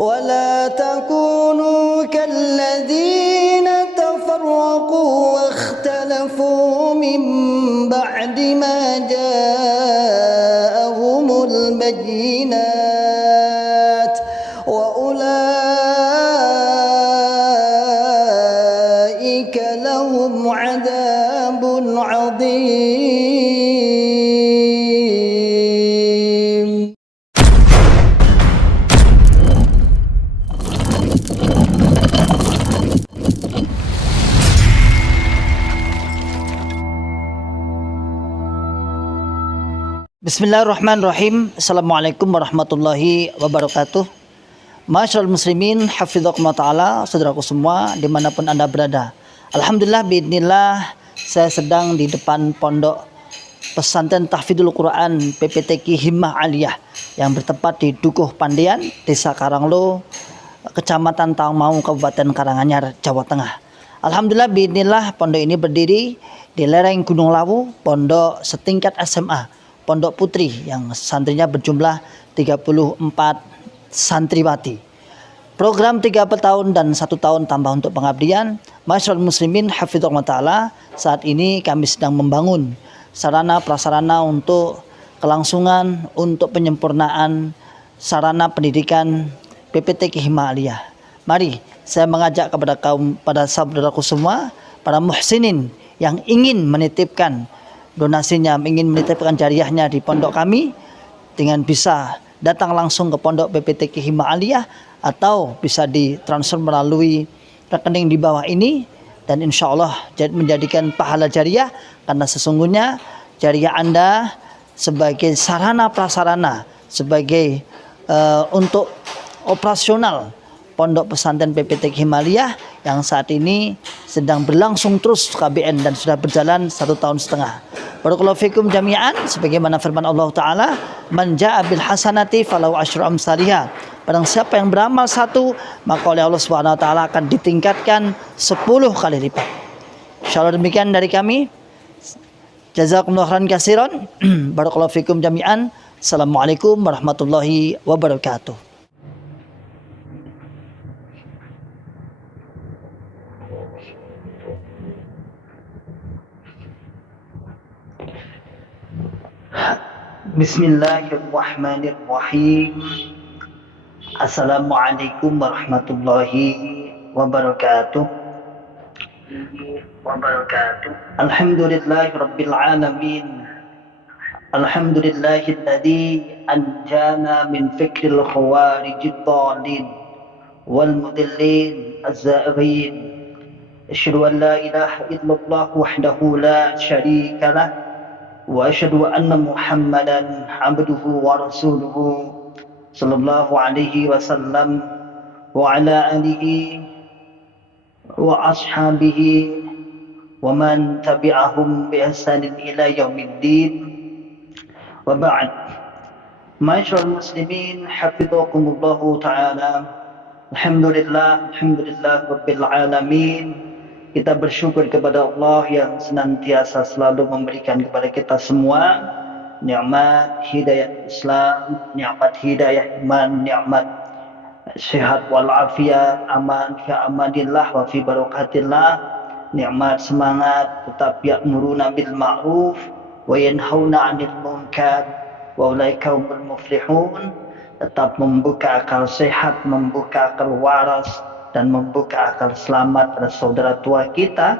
ولا تكونوا كالذين تفرقوا واختلفوا من بعد ما جاءهم البينات وأولئك لهم عذاب عظيم. Bismillahirrahmanirrahim. Assalamualaikum warahmatullahi wabarakatuh. Masyaallah muslimin, hafizakumullah ta'ala, saudaraku semua dimanapun anda berada. Alhamdulillah biidznillah, saya sedang di depan pondok pesantren tahfidzul Quran PPTQ Himmah Aliyah yang bertempat di Dukuh Pandian, Desa Karanglo, Kecamatan Tawangmangu, Kabupaten Karanganyar, Jawa Tengah. Alhamdulillah biidznillah, pondok ini berdiri di lereng Gunung Lawu, pondok setingkat SMA, Pondok Putri yang santrinya berjumlah 34 santriwati. Program 3 tahun dan 1 tahun tambah untuk pengabdian. Masyaallah muslimin hafizahullah ta'ala, saat ini kami sedang membangun sarana prasarana untuk kelangsungan, untuk penyempurnaan sarana pendidikan PPTQ Himmah Aliyah. Mari saya mengajak pada saudaraku semua, para muhsinin yang ingin menitipkan donasinya, ingin menitipkan jariahnya di pondok kami, dengan bisa datang langsung ke pondok PPTQ Himmah Aliyah atau bisa ditransfer melalui rekening di bawah ini, dan insya Allah menjadikan pahala jariah, karena sesungguhnya jariah Anda sebagai sarana prasarana, sebagai untuk operasional pondok pesantren PPTQ Himmah Aliyah yang saat ini sedang berlangsung terus KBN dan sudah berjalan 1,5 tahun. Barakallahu fikum jami'an, sebagaimana firman Allah Ta'ala, man ja'a bil hasanati falahu asyru amsalihha. Barang siapa yang beramal 1, maka oleh Allah Subhanahu wa taala akan ditingkatkan 10 kali lipat. Insyaallah demikian dari kami. Jazakumullahu khairan katsiran. Barakallahu fikum jami'an. Assalamualaikum warahmatullahi wabarakatuh. Bismillahirrahmanirrahim. Assalamualaikum warahmatullahi wabarakatuh. Alhamdulillahi rabbil alamin. Alhamdulillahilladzi anjana min fikril khawarijid dhalin wal mudillin az-zaghin. Asyhadu an la ilaha illallah wahdahu la syarika lah, wa asyhadu anna Muhammadan abduhu wa rasuluhu sallallahu alaihi wasallam wa ala alihi wa ashabihi wa man tabi'ahum bi ihsanin ila yaumiddin, wa ba'd. Masyaallah muslimin hafizakumullahu ta'ala. Alhamdulillah rabbil alamin. Kita bersyukur kepada Allah yang senantiasa selalu memberikan kepada kita semua nikmat hidayah Islam, nikmat hidayah iman, nikmat sehat wal afiat, aman fi amanillah wa fi barakatillah, nikmat semangat tetap ya'muruna bil ma'ruf wa yanhauna 'anil munkar wa ulaika humul muflihun, tetap membuka akal sehat, membuka akal waras, dan membuka akal selamat pada saudara tua kita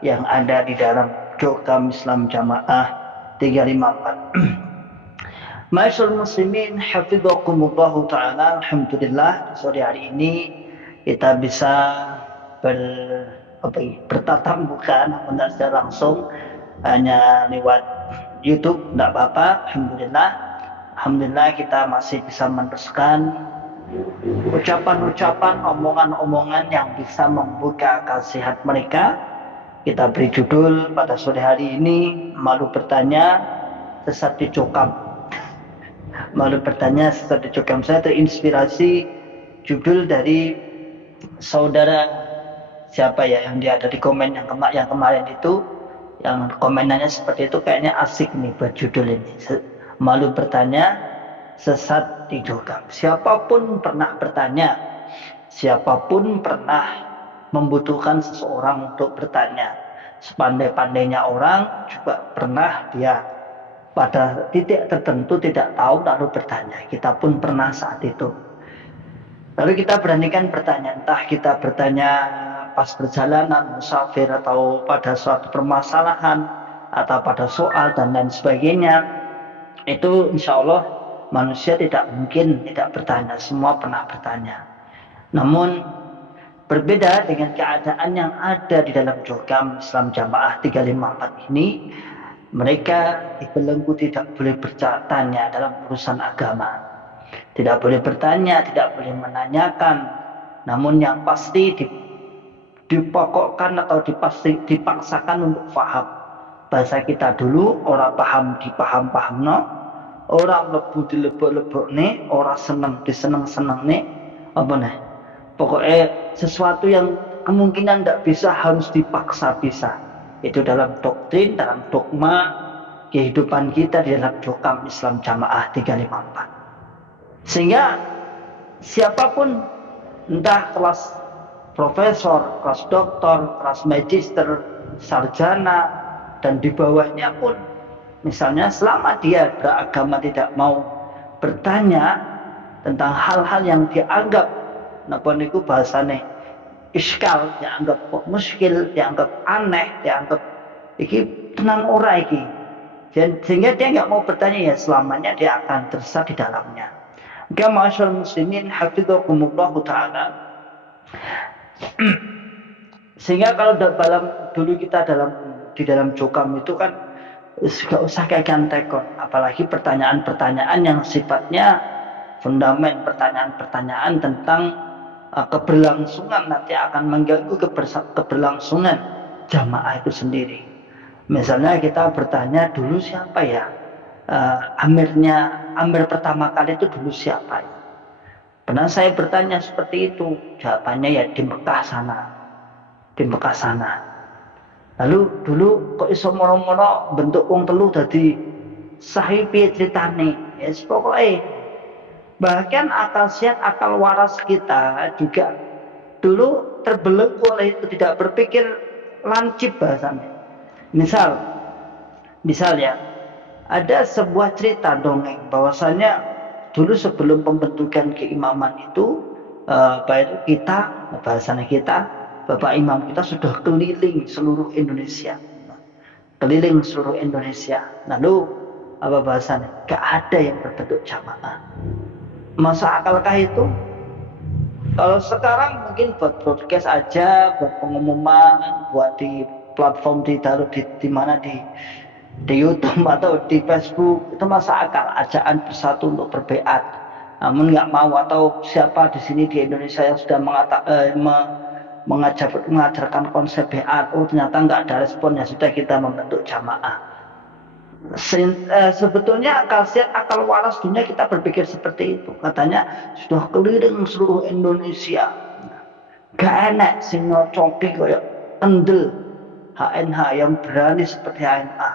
yang ada di dalam Jokam Islam Jamaah 354. Masyaallah muslimin hafizakumullahu ta'ala. Alhamdulillah sore hari ini kita bisa bertatap muka, namun tidak secara langsung, hanya lewat YouTube, tidak apa-apa. Alhamdulillah kita masih bisa meneruskan ucapan-ucapan, omongan-omongan yang bisa membuka akal sehat mereka. Kita beri judul pada sore hari ini, malu bertanya sesat dicokam. Malu bertanya sesat dicokam. Saya terinspirasi judul dari saudara siapa ya yang dia ada di komen yang kemarin itu, yang komenannya seperti itu, kayaknya asik nih buat judul ini. Malu bertanya sesat di Jogam. Siapapun pernah bertanya, siapapun pernah membutuhkan seseorang untuk bertanya. Sepandai-pandainya orang juga pernah dia pada titik tertentu tidak tahu lalu bertanya. Kita pun pernah saat itu. Lalu kita beranikan bertanya, entah kita bertanya pas perjalanan, musafir, atau pada suatu permasalahan, atau pada soal dan lain sebagainya. Itu insya Allah manusia tidak mungkin tidak bertanya, semua pernah bertanya. Namun berbeda dengan keadaan yang ada di dalam Jogam Islam Jamaah 354 ini, mereka dibelenggu tidak boleh bertanya dalam urusan agama. Tidak boleh bertanya, tidak boleh menanyakan. Namun yang pasti dipokokkan atau dipaksakan untuk paham. Bahasa kita dulu, orang paham dipaham-paham no, orang lebu dilebok-lebok nih, orang seneng diseneng-seneng nih, apa nih? Pokoknya sesuatu yang kemungkinan tidak bisa harus dipaksa bisa. Itu dalam doktrin, dalam dogma kehidupan kita di dalam Jogam Islam Jamaah 354. Sehingga siapapun, entah kelas profesor, kelas doktor, kelas magister, sarjana, dan di bawahnya pun, misalnya selama dia beragama tidak mau bertanya tentang hal-hal yang dianggap napa niku bahasane iskal, dianggap kok muskil, dianggap aneh, dianggap iki tenan ora iki. Sehingga dia nggak mau bertanya, ya selamanya dia akan tersesat di dalamnya. Maka ma'asyarul muslimin hafizakumullah ta'ala. Sehingga kalau dulu kita di dalam Jogam itu kan nggak usah kayak gantekon, apalagi pertanyaan-pertanyaan yang sifatnya fundament, pertanyaan-pertanyaan tentang keberlangsungan, nanti akan mengganggu keberlangsungan jamaah itu sendiri. Misalnya kita bertanya dulu siapa ya amir pertama kali itu dulu siapa ya? Pernah saya bertanya seperti itu, jawabannya ya di Mekah sana. Lalu dulu kok iso mono-mono bentuk wong telu dadi sahibi ceritane, ya pokoknya. Bahkan akal sehat, akal waras kita juga dulu terbelenggu oleh itu, tidak berpikir lancip bahasanya. Misal ya, ada sebuah cerita dongeng bahwasanya dulu sebelum pembentukan keimaman itu, bahasanya kita, Bapak Imam kita sudah keliling seluruh Indonesia. Lalu apa bahasanya? Gak ada yang berbentuk jamaah. Masa akalkah itu? Kalau sekarang mungkin buat broadcast aja, buat pengumuman, buat di platform ditaruh di mana di YouTube atau di Facebook, itu masa akal ajaan bersatu untuk berbeat. Namun nggak mau, atau siapa di sini di Indonesia yang sudah mengajarkan konsep beat, ternyata nggak ada respon, ya sudah kita membentuk jamaah. Sebetulnya akal sehat, akal waras dunia kita berpikir seperti itu. Katanya sudah keliling seluruh Indonesia, gak enak sing nyocoki kayak kendel HNH yang berani seperti HNA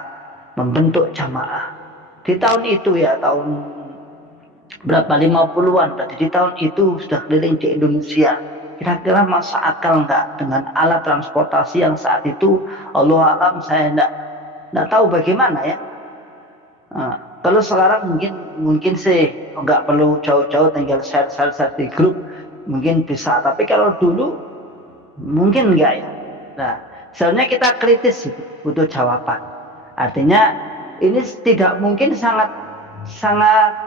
membentuk jamaah. Di tahun itu ya, tahun berapa, 50-an berarti, di tahun itu sudah keliling di Indonesia. Kira-kira masa akal enggak dengan alat transportasi yang saat itu Allah alam saya enggak tahu bagaimana ya. Nah, kalau sekarang mungkin sih nggak perlu jauh-jauh, tinggal share di grup mungkin bisa. Tapi kalau dulu mungkin enggak ya. Nah, sebenarnya kita kritis butuh jawaban. Artinya ini tidak mungkin, sangat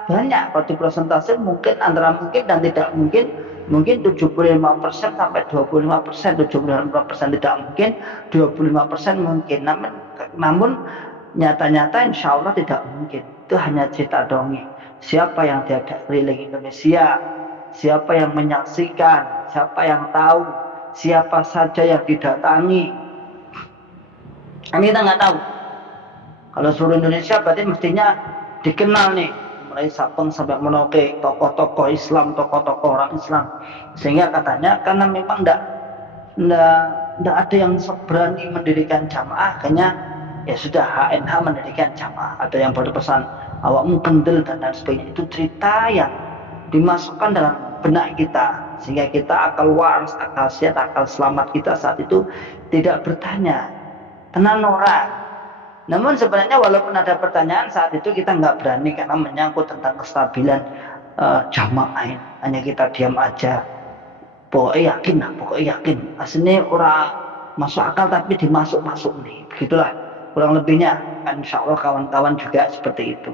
banyak. Kalau dipresentasi mungkin antara mungkin dan tidak mungkin 75% sampai 25%, 75% tidak mungkin, 25% mungkin. Namun nyata-nyata insya Allah tidak mungkin. Itu hanya cerita dongeng. Siapa yang diajak keliling Indonesia, siapa yang menyaksikan, siapa yang tahu, siapa saja yang didatangi, kan kita nggak tahu. Kalau seluruh Indonesia berarti mestinya dikenal nih, mulai Sabang sampai Merauke, tokoh-tokoh Islam, tokoh-tokoh orang Islam. Sehingga katanya karena memang nggak ada yang berani mendirikan jamaah, akhirnya ya sudah HNH mendirikan jamaah. Ada yang berpesan awakmu kendel dan lain sebagainya. Itu cerita yang dimasukkan dalam benak kita sehingga kita akal waras, akal sehat, akal selamat kita saat itu tidak bertanya tenan orang. Namun sebenarnya walaupun ada pertanyaan saat itu kita nggak berani karena menyangkut tentang kestabilan jamaah ini. Hanya kita diam aja. Pokoknya yakin. Aslinya orang masuk akal tapi dimasuk nih. Begitulah kurang lebihnya. Insya Allah kawan-kawan juga seperti itu.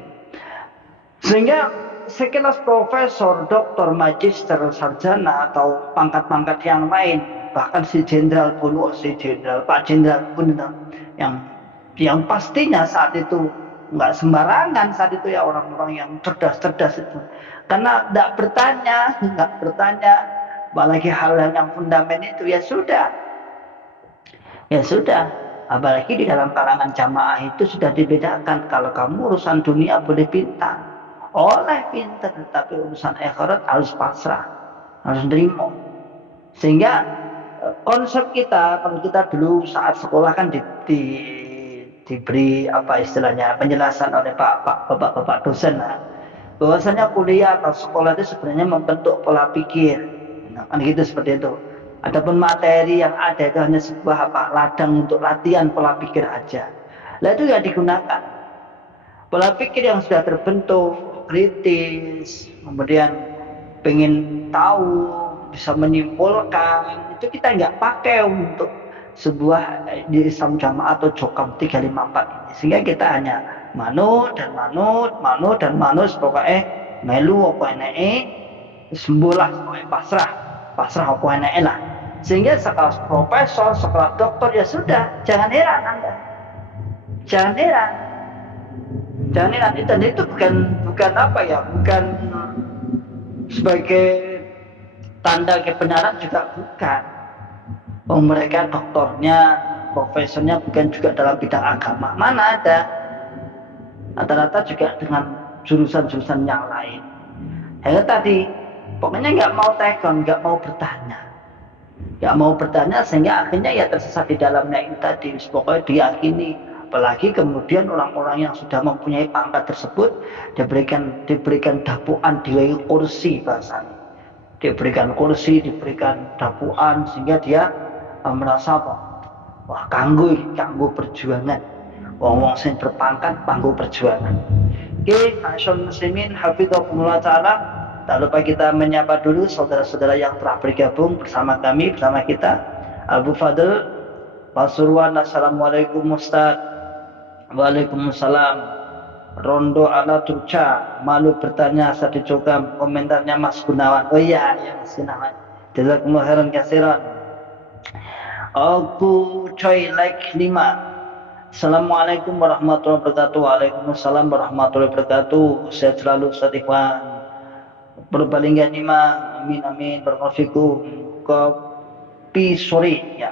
Sehingga sekelas profesor, doktor, magister, sarjana atau pangkat-pangkat yang lain, bahkan si jenderal pun, Pak Jenderal pun yang pastinya saat itu nggak sembarangan saat itu ya orang-orang yang cerdas itu, karena nggak bertanya, apalagi hal-hal yang fundamental itu ya sudah, apalagi di dalam kalangan jamaah itu sudah dibedakan kalau kamu urusan dunia boleh pintar, tapi urusan akhirat harus pasrah, harus nerima. Sehingga konsep kita kalau kita dulu saat sekolah kan diberi apa istilahnya penjelasan oleh bapak dosen bahwasanya kuliah atau sekolah itu sebenarnya membentuk pola pikir, kan gitu seperti itu. Adapun materi yang ada itu hanya sebuah ladang untuk latihan pola pikir aja. Lah itu ya digunakan pola pikir yang sudah terbentuk kritis, kemudian pengen tahu, bisa menyimpulkan, itu kita nggak pakai untuk sebuah di Islam Jamaah atau Jokam 354 ini. Sehingga kita hanya manut, pokoknya melu apa enake, sembulah pokoknya pasrah apa enake lah. Sehingga sekelas profesor, sekelas doktor ya sudah, jangan heran Anda. Jangan heran. Dan itu bukan sebagai tanda kebenaran juga bukan. Mereka doktornya, profesornya bukan juga dalam bidang agama. Mana ada? Rata-rata juga dengan jurusan-jurusan yang lain. Tadi, pokoknya nggak mau tekon, nggak mau bertanya sehingga akhirnya ya tersesat di dalamnya itu tadi. Pokoknya diyakini. Apalagi kemudian orang-orang yang sudah mempunyai pangkat tersebut diberikan dapuan, diberikan kursi bahasanya. Diberikan dapuan sehingga dia merasa wah kanggo perjuangan. Wong sing berpangkat kanggo perjuangan. Oke, masyaallah muslimin hafizhakumullah taala. Tak lupa kita menyapa dulu saudara-saudara yang telah bergabung bersama kita. Abu Fadl Pasuruan, assalamualaikum Ustaz. Waalaikumsalam. Rondo ala Turca, malu bertanya saat dicokam, komentarnya Mas Gunawan. Oh iya Mas Gunawan. Jazakumullah khairan katsiran. Aku coy like 5. Assalamualaikum warahmatullahi wabarakatuh. Waalaikumsalam warahmatullahi wabarakatuh. Sehat selalu Ustaz Ikhwan. Berbalinggan 5. Amin. Barakallahu kopi sore ya.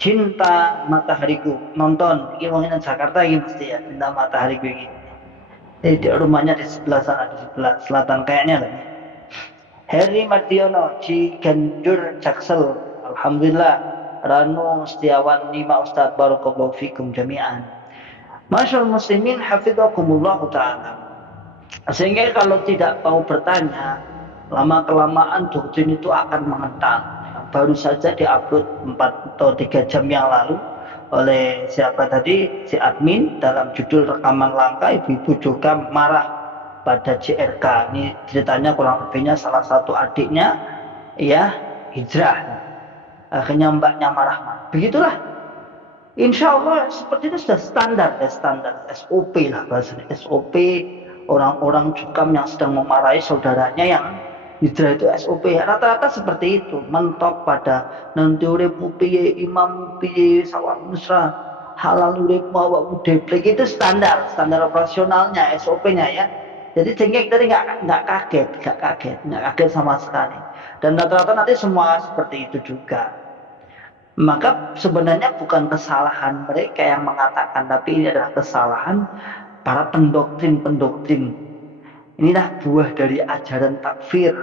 Cinta matahariku, nonton ini mungkin Jakarta ini mesti ya, cinta matahariku ini. Di rumahnya di sebelah sana, di sebelah selatan kayaknya lah. Heri Mardiono Ciganjur Jaksel. Alhamdulillah. Rano Setiawan 5 Ustaz, barakallahu fikum jami'an. Masyaallah muslimin hafidhakumullah taala. Sehingga kalau tidak mau bertanya, lama kelamaan doktrin itu akan mengental. Baru saja diupload 4 atau 3 jam yang lalu oleh siapa tadi, si admin, dalam judul rekaman langka ibu-ibu Jokam marah pada JRK. Ini ceritanya kurang lebihnya salah satu adiknya ya hijrah, akhirnya mbaknya marah. Begitulah, insya Allah seperti itu sudah standar SOP lah bahasanya, SOP orang-orang Jokam yang sedang memarahi saudaranya yang hijrah itu SOP rata-rata seperti itu, mentok pada nanti uripmu piye, imam piye, sawat musra, halal uripmu awakmu deplek, itu standar operasionalnya, SOP-nya ya. Jadi sehingga kita nggak kaget sama sekali. Dan rata-rata nanti semua seperti itu juga. Maka sebenarnya bukan kesalahan mereka yang mengatakan, tapi ini adalah kesalahan para pendoktrin. Inilah buah dari ajaran takfir,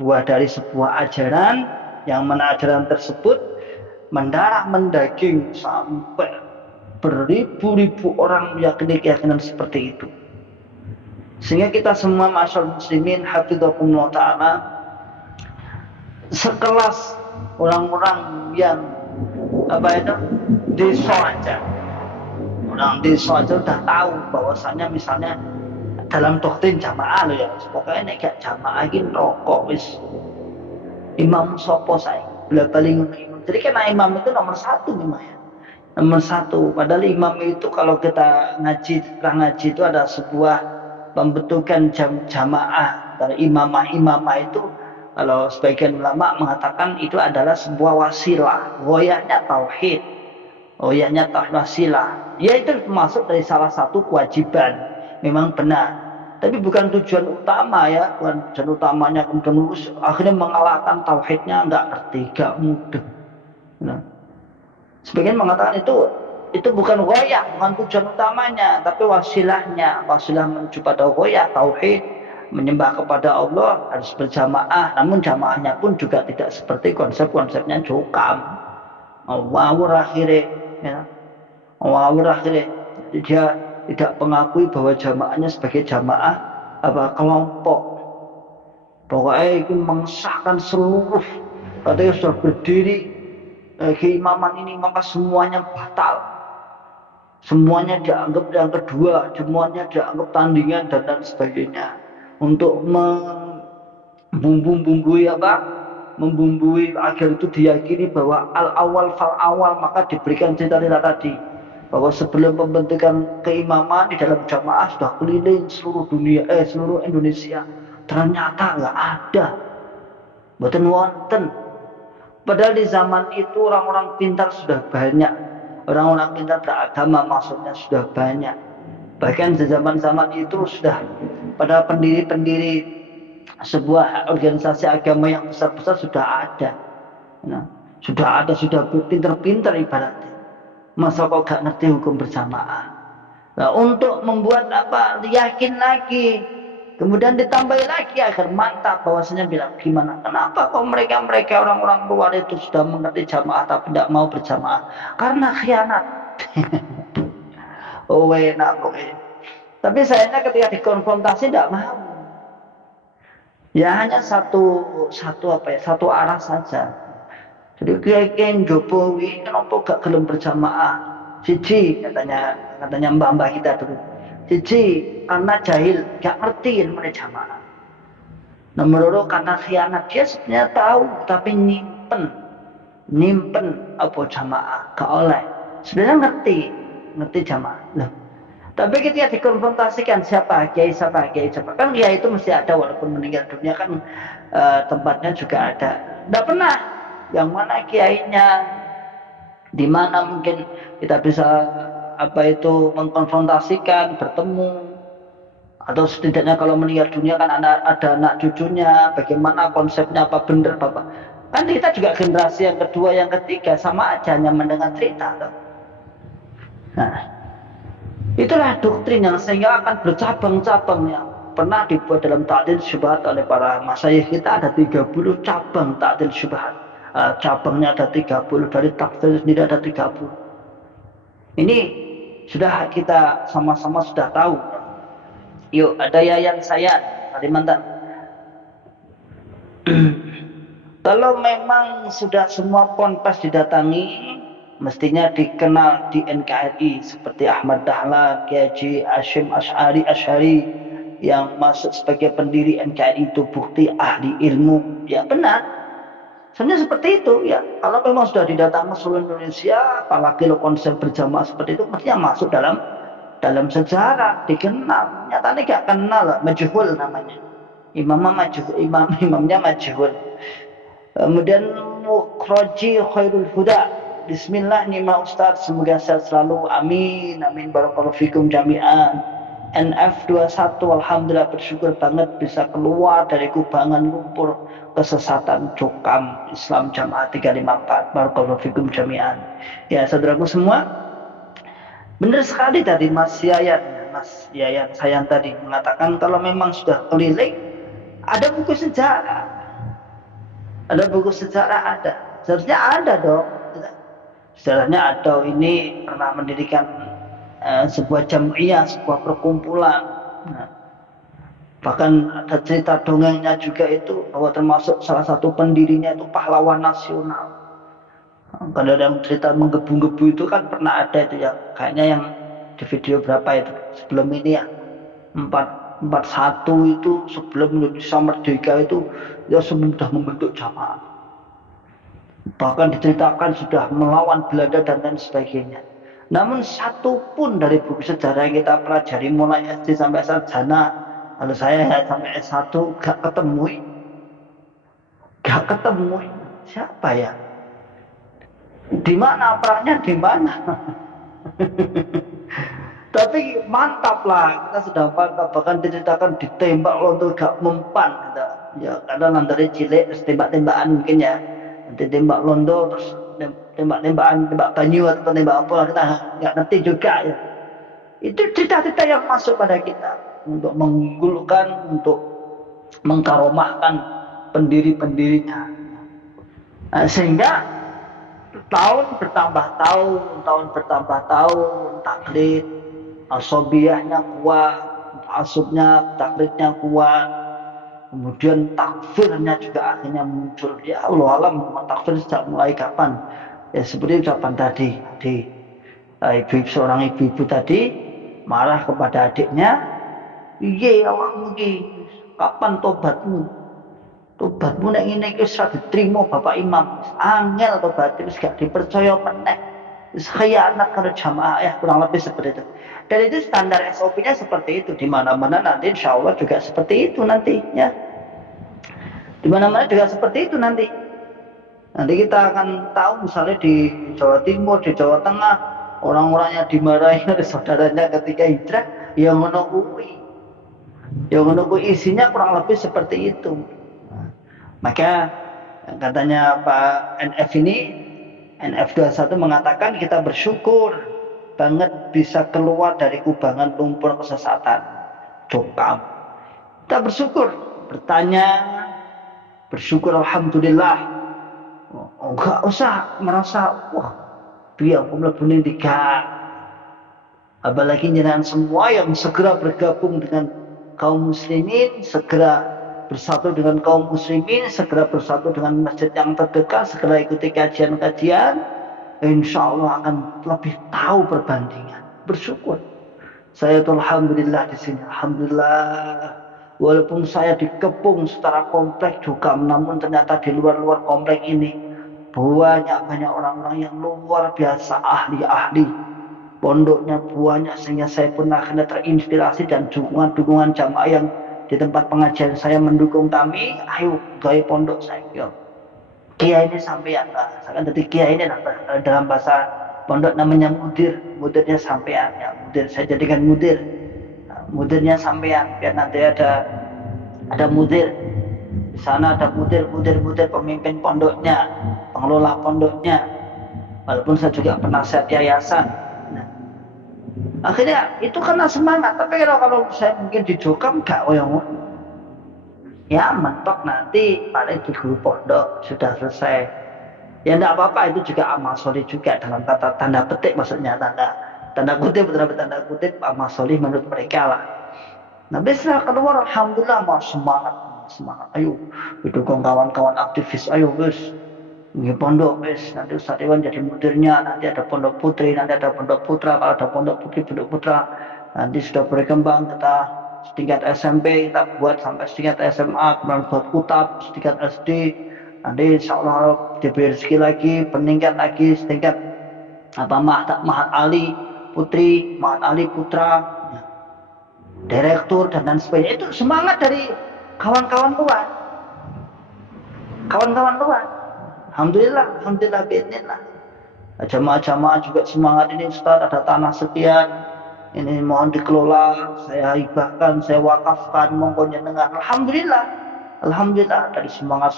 buah dari sebuah ajaran yang mana ajaran tersebut mendarah mendaging sampai beribu-ribu orang meyakini keyakinan seperti itu. Sehingga kita semua masyarakat muslimin hafidhakumullah ta'ala sekelas orang-orang yang desa aja, orang desa aja udah tahu bahwasanya misalnya dalam doktrin jamaah loh ya, pokoknya nek gak jamaah iki rokok wis imam sopo saya bila paling imam. Jadi karena imam itu nomor satu memang ya, nomor satu. Padahal imam itu kalau kita ngaji itu ada sebuah pembentukan jamaah dari imamah itu. Kalau sebagian ulama mengatakan itu adalah sebuah wasilah, goyahnya tauhid, wasilah. Ya itu termasuk dari salah satu kewajiban, memang benar. Tapi bukan tujuan utama ya, bukan tujuan utamanya kemudian lulus akhirnya mengalahkan tauhidnya, nggak ngerti, nggak mudah. Nah, sebagian mengatakan itu bukan goyah, bukan tujuan utamanya, tapi wasilahnya, wasilah menuju pada goyah tauhid, menyembah kepada Allah harus berjamaah. Namun jamaahnya pun juga tidak seperti konsepnya jokam, ngawur akhirnya, ya. Ngawur akhirnya dia tidak mengakui bahwa jamaahnya sebagai jamaah kelompok. Pokoknya itu mengesahkan seluruh, katanya sudah berdiri keimaman ini maka semuanya batal. Semuanya dianggap yang kedua, semuanya dianggap tandingan dan lain sebagainya. Untuk membumbui agar itu diyakini bahwa al-awal fal-awal, maka diberikan cerita-cerita tadi bahwa sebelum pembentukan keimaman di dalam jamaah sudah keliling seluruh Indonesia, ternyata nggak ada, mboten wonten. Padahal di zaman itu orang-orang pintar sudah banyak, orang-orang pintar beragama maksudnya sudah banyak. Bahkan di zaman-zaman itu sudah pada pendiri-pendiri sebuah organisasi agama yang besar-besar sudah ada. Nah, sudah pintar-pintar ibaratnya. Masa kok gak ngerti hukum berjamaah? Nah, untuk membuat yakin lagi, kemudian ditambahi lagi agar mantap bahwasanya bilang gimana? Kenapa kok mereka orang-orang luar itu sudah mengerti jamaah tapi tidak mau berjamaah? Karena khianat. Oh enak pokoknya. Tapi sayangnya ketika dikonfrontasi tidak mau. Ya hanya satu arah saja. Jadi Kiai Jokowi kenapa gak gelem berjamaah? Siji katanya mbah-mbah kita dulu. Siji karena jahil, gak ngerti ilmu jamaah. Nomor dua karena khianat, dia sebenarnya tahu tapi nyimpen jamaah, gak oleh. Sebenarnya ngerti jamaah. Loh. Tapi ketika dikonfrontasikan siapa kiai kan kiai itu mesti ada walaupun meninggal dunia kan tempatnya juga ada. Tidak pernah yang mana kiainya, di mana mungkin kita bisa mengkonfrontasikan, bertemu, atau setidaknya kalau meninggal dunia kan ada anak cucunya, bagaimana konsepnya apa benar bapak. Kan kita juga generasi yang kedua, yang ketiga sama aja hanya mendengar cerita. Nah, itulah doktrin yang sehingga akan bercabang-cabang yang pernah dibuat dalam ta'dil syubhat oleh para masyayikh kita. Ada 30 cabang ta'dil syubhat. Cabangnya ada 30, dari tafsir sendiri ada 30. Ini sudah kita sama-sama sudah tahu. Yuk, ada Yayan Sayan Kalimantan. Kalau memang sudah semua ponpes didatangi, mestinya dikenal di NKRI seperti Ahmad Dahlan, Kiai Haji Hashim Asy'ari yang masuk sebagai pendiri NKRI itu bukti ahli ilmu. Ya benar. Sebenarnya seperti itu ya. Kalau memang sudah didatangi seluruh Indonesia, apalagi lo konsep berjamaah seperti itu, mestinya masuk dalam sejarah, dikenal. Nyatanya gak kenal, majhul namanya. Imamnya majhul. Kemudian Mukhraji Khairul Huda. Bismillah nih Ustaz, semoga sehat selalu. Amin, amin, barakallahu fikum jami'an. NF21, alhamdulillah bersyukur banget bisa keluar dari kubangan lumpur kesesatan Jokam Islam Jamaah 354. Barakallahu fikum jami'an. Ya saudaraku semua, benar sekali tadi Mas Yayan Sayan tadi mengatakan kalau memang sudah keliling, ada buku sejarah. Seharusnya ada dong. Sejarahnya ada, ini pernah mendirikan sebuah jamiah, sebuah perkumpulan. Nah, Bahkan ada cerita dongengnya juga itu bahwa termasuk salah satu pendirinya itu pahlawan nasional. Kalau ada yang cerita menggebu-gebu itu kan pernah ada itu ya, kayaknya yang di video berapa itu sebelum ini ya, 441 itu sebelum Indonesia merdeka itu ya sudah membentuk jamaah. Bahkan diceritakan sudah melawan Belanda dan lain sebagainya. Namun satu pun dari buku sejarah yang kita pelajari mulai SD sampai sarjana, kalau saya sampai S1 gak ketemu siapa ya? Di mana perangnya di mana? Tapi mantap lah, kita sudah mantap. Bahkan diceritakan ditembak lontar gak mempan gitu. Ya karena dari cilik terus tembak-tembakan mungkin ya. Nanti tembak londo terus tembak-tembakan, tembak banyu atau tembak apa kita nggak ngerti juga ya. Itu cerita-cerita yang masuk pada kita untuk mengunggulkan, untuk mengkaromahkan pendiri-pendirinya. Nah, sehingga tahun bertambah tahun, taklid, asobiyahnya kuat, asubnya, taklidnya kuat, kemudian takfirnya juga akhirnya muncul. Ya Allah alam, takfir sejak mulai kapan? Ya seperti ucapan tadi, seorang ibu tadi marah kepada adiknya, iya awakmu ki, kapan tobatmu? Tobatmu nek ngene iki wis ora diterima Bapak Imam. Angel tobat wis gak dipercaya meneh. Wis khianat karo jamaah ya, kurang lebih seperti itu. Dan itu standar SOP-nya seperti itu. Di mana-mana nanti insya Allah juga seperti itu nanti ya. Di mana-mana juga seperti itu nanti. Nanti kita akan tahu misalnya di Jawa Timur, di Jawa Tengah, orang-orangnya dimarahi oleh saudaranya ketika hijrah, yang ngono kuwi. Yang ngono kuwi isinya kurang lebih seperti itu. Maka katanya Pak NF21 mengatakan kita bersyukur banget bisa keluar dari kubangan lumpur kesesatan cokam. Kita bersyukur, bersyukur alhamdulillah. Enggak usah merasa wah biar aku mlebu ning tiga. Apalagi jenengan semua yang segera bergabung dengan kaum muslimin, segera bersatu dengan kaum muslimin, segera bersatu dengan masjid yang terdekat, segera ikuti kajian-kajian, insya Allah akan lebih tahu perbandingan. Bersyukur. Saya tuh alhamdulillah di sini, alhamdulillah. Walaupun saya dikepung secara kompleks juga, namun ternyata di luar-luar kompleks ini banyak orang-orang yang luar biasa ahli-ahli. Pondoknya banyak sehingga saya pun akhirnya terinspirasi dan dukungan jamaah yang di tempat pengajian saya mendukung kami, ayo gaya pondok saya. Yo. Kiai ini sampean, saya jadi kiai ini dalam bahasa pondok namanya mudirnya sampean ya, mudir saya jadikan mudir. Mudirnya sampean, biar nanti ada mudir. Di sana ada mudir pemimpin pondoknya, pengelola pondoknya. Walaupun saya juga penasihat yayasan. Akhirnya itu karena semangat. Tapi kalau saya mungkin di Jokam gak yang ya mentok nanti paling di guru pondok sudah selesai. Ya enggak apa-apa, itu juga amal soleh juga dalam kata tanda petik, maksudnya tanda kutip amal soleh menurut mereka lah. Nah bisa keluar alhamdulillah mau semangat. Ayo didukung kawan-kawan aktivis, ayo guys. Ini pondok wis, nanti Ustaz Iwan jadi mudirnya, nanti ada pondok putri, nanti ada pondok putra, kalau ada pondok putri, pondok putra, nanti sudah berkembang kita setingkat SMP kita buat sampai setingkat SMA, kemudian buat kutab setingkat SD, nanti insya Allah diberi rezeki lagi, peningkat lagi setingkat Mahat Ali Putri, Mahat Ali Putra, direktur dan lain sebagainya. Itu semangat dari kawan-kawan luar. Alhamdulillah biidznillah. Jamaah-jamaah juga semangat ini Ustaz, ada tanah sekian, ini mohon dikelola, saya hibahkan, saya wakafkan, monggo jenengan. Alhamdulillah dari semangat.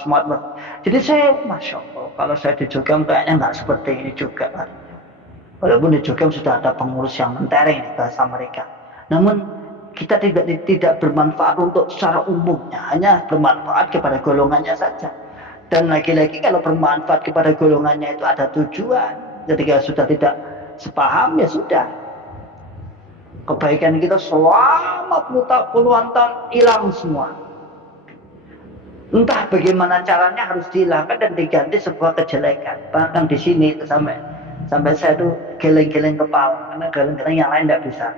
Jadi saya masya Allah, kalau saya di Jogja kayaknya nggak seperti ini juga. Walaupun di Jogja sudah ada pengurus yang mentereng bahasa mereka, namun kita tidak bermanfaat untuk secara umumnya, hanya bermanfaat kepada golongannya saja. Dan lagi-lagi kalau bermanfaat kepada golongannya itu ada tujuan. Ketika sudah tidak sepaham ya sudah. Kebaikan kita selama puluhan tahun hilang semua. Entah bagaimana caranya harus dihilangkan dan diganti sebuah kejelekan. Bahkan di sini itu sampai saya tuh geleng-geleng kepala, karena geleng-geleng yang lain tidak bisa.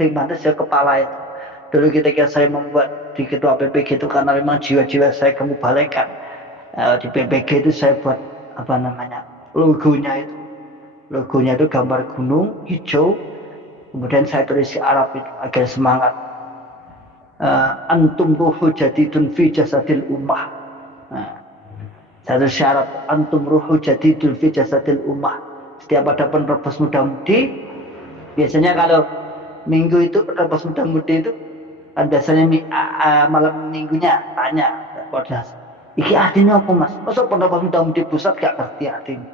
Sing pantas ya kepala itu. Dulu ketika saya membuat di ketua PPG itu, karena memang jiwa-jiwa saya kemubalekan. Di PPG itu saya buat apa namanya, logonya itu gambar gunung hijau, kemudian saya tulis di Arab itu agar semangat. Antum ruhu jadidun fi jasadil ummah. Satu syarat, antum ruhu jadidun fi jasadil ummah. Setiap ada penerobos muda-mudi, biasanya kalau minggu itu penerobos muda-mudi itu biasanya malam minggunya tanya pada iki artinya apa mas? Masa penerobos muda-mudi pusat gak ngerti artinya?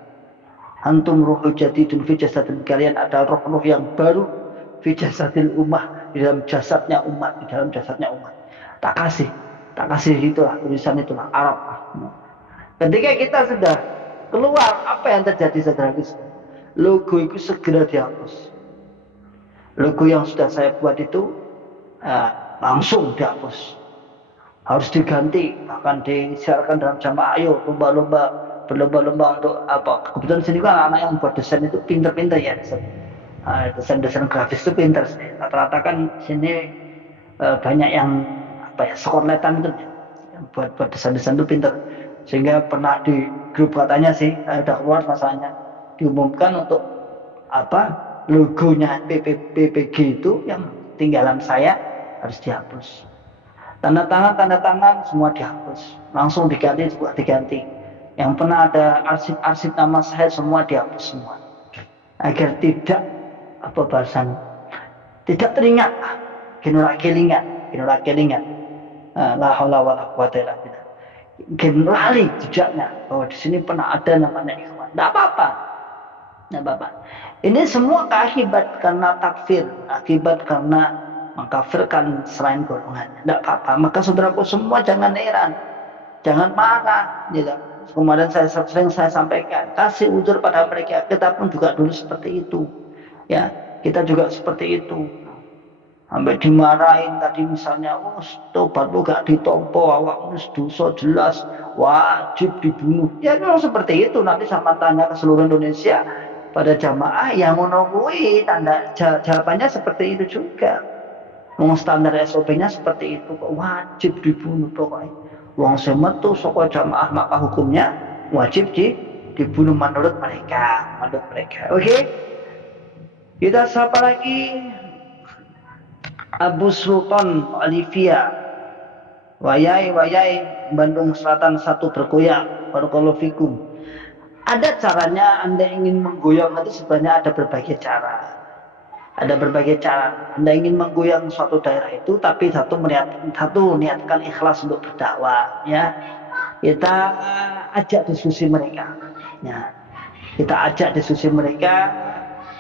Antum ruhu jadidun fi jasadil, kalian ada roh-roh yang baru fi jasadil ummah, di dalam jasadnya umat, tak kasih itulah tulisan itulah Arab. Ketika kita sudah keluar, apa yang terjadi saudaraku? Logo itu segera dihapus. Logo yang sudah saya buat itu langsung dihapus, harus diganti, bahkan disiarkan dalam jamaah. Ayo berlomba untuk apa? Kebetulan sini kan anak yang buat desain itu pinter-pinter ya. Desain grafis itu pinter. Rata-rata kan sini banyak yang apa ya, sekorletan itu yang buat desain itu pinter, sehingga pernah di grup katanya sih ada keluar masalahnya, diumumkan untuk apa, logonya PPG itu yang tinggalan saya harus dihapus. Tanda tangan semua dihapus, langsung diganti. Yang pernah ada arsip nama saya semua dihapus semua, agar tidak apa bahasan, tidak teringat, kelingat, la haula wala quwata illa billah, lali jejaknya bahwa di sini pernah ada namanya ikhwan. Tidak apa-apa. Ini semua akibat karena takfir, akibat karena mengkafirkan selain golongannya. Tidak apa-apa. Maka saudaraku semua jangan heran, jangan marah. Kemarin sering saya sampaikan, kasih uzur pada mereka. Kita pun juga dulu seperti itu. Ya, kita juga seperti itu. Sampai dimarahin tadi misalnya, tobatmu gak ditompo, awakmu dosa jelas, wajib dibunuh. Ya memang seperti itu. Nanti sama tanya ke seluruh Indonesia pada jamaah yang menunggu, tanda jawabannya seperti itu juga. Standar SOP-nya seperti itu, wajib dibunuh pokoknya. Wong semetu saka jamaah, maka hukumnya wajib dibunuh menurut mereka. Oke? Kita sapa lagi Abu Sultan Olivia. Wayai Bandung Selatan 1 bergoyang. Barakallahu fikum. Ada caranya. Anda ingin menggoyang itu sebenarnya ada berbagai cara. Anda ingin menggoyang suatu daerah itu, tapi satu niatkan ikhlas untuk berdakwah, ya. Kita ajak diskusi mereka, ya.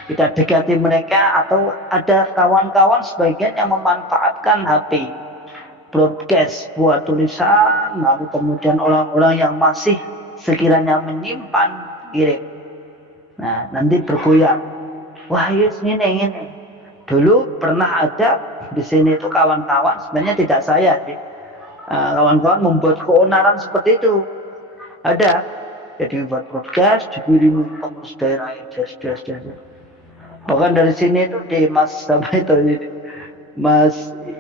Kita dekati mereka, atau ada kawan-kawan sebagian yang memanfaatkan HP broadcast buat tulisan, lalu kemudian orang-orang yang masih sekiranya menyimpan kirim. Nah, nanti bergoyang. Wah, ini. Dulu pernah ada di sini itu kawan-kawan, sebenarnya tidak saya sih. Kawan-kawan membuat keonaran seperti itu. Ada. Jadi buat broadcast, dikirimi pengurus daerah, bahkan dari sini itu di Mas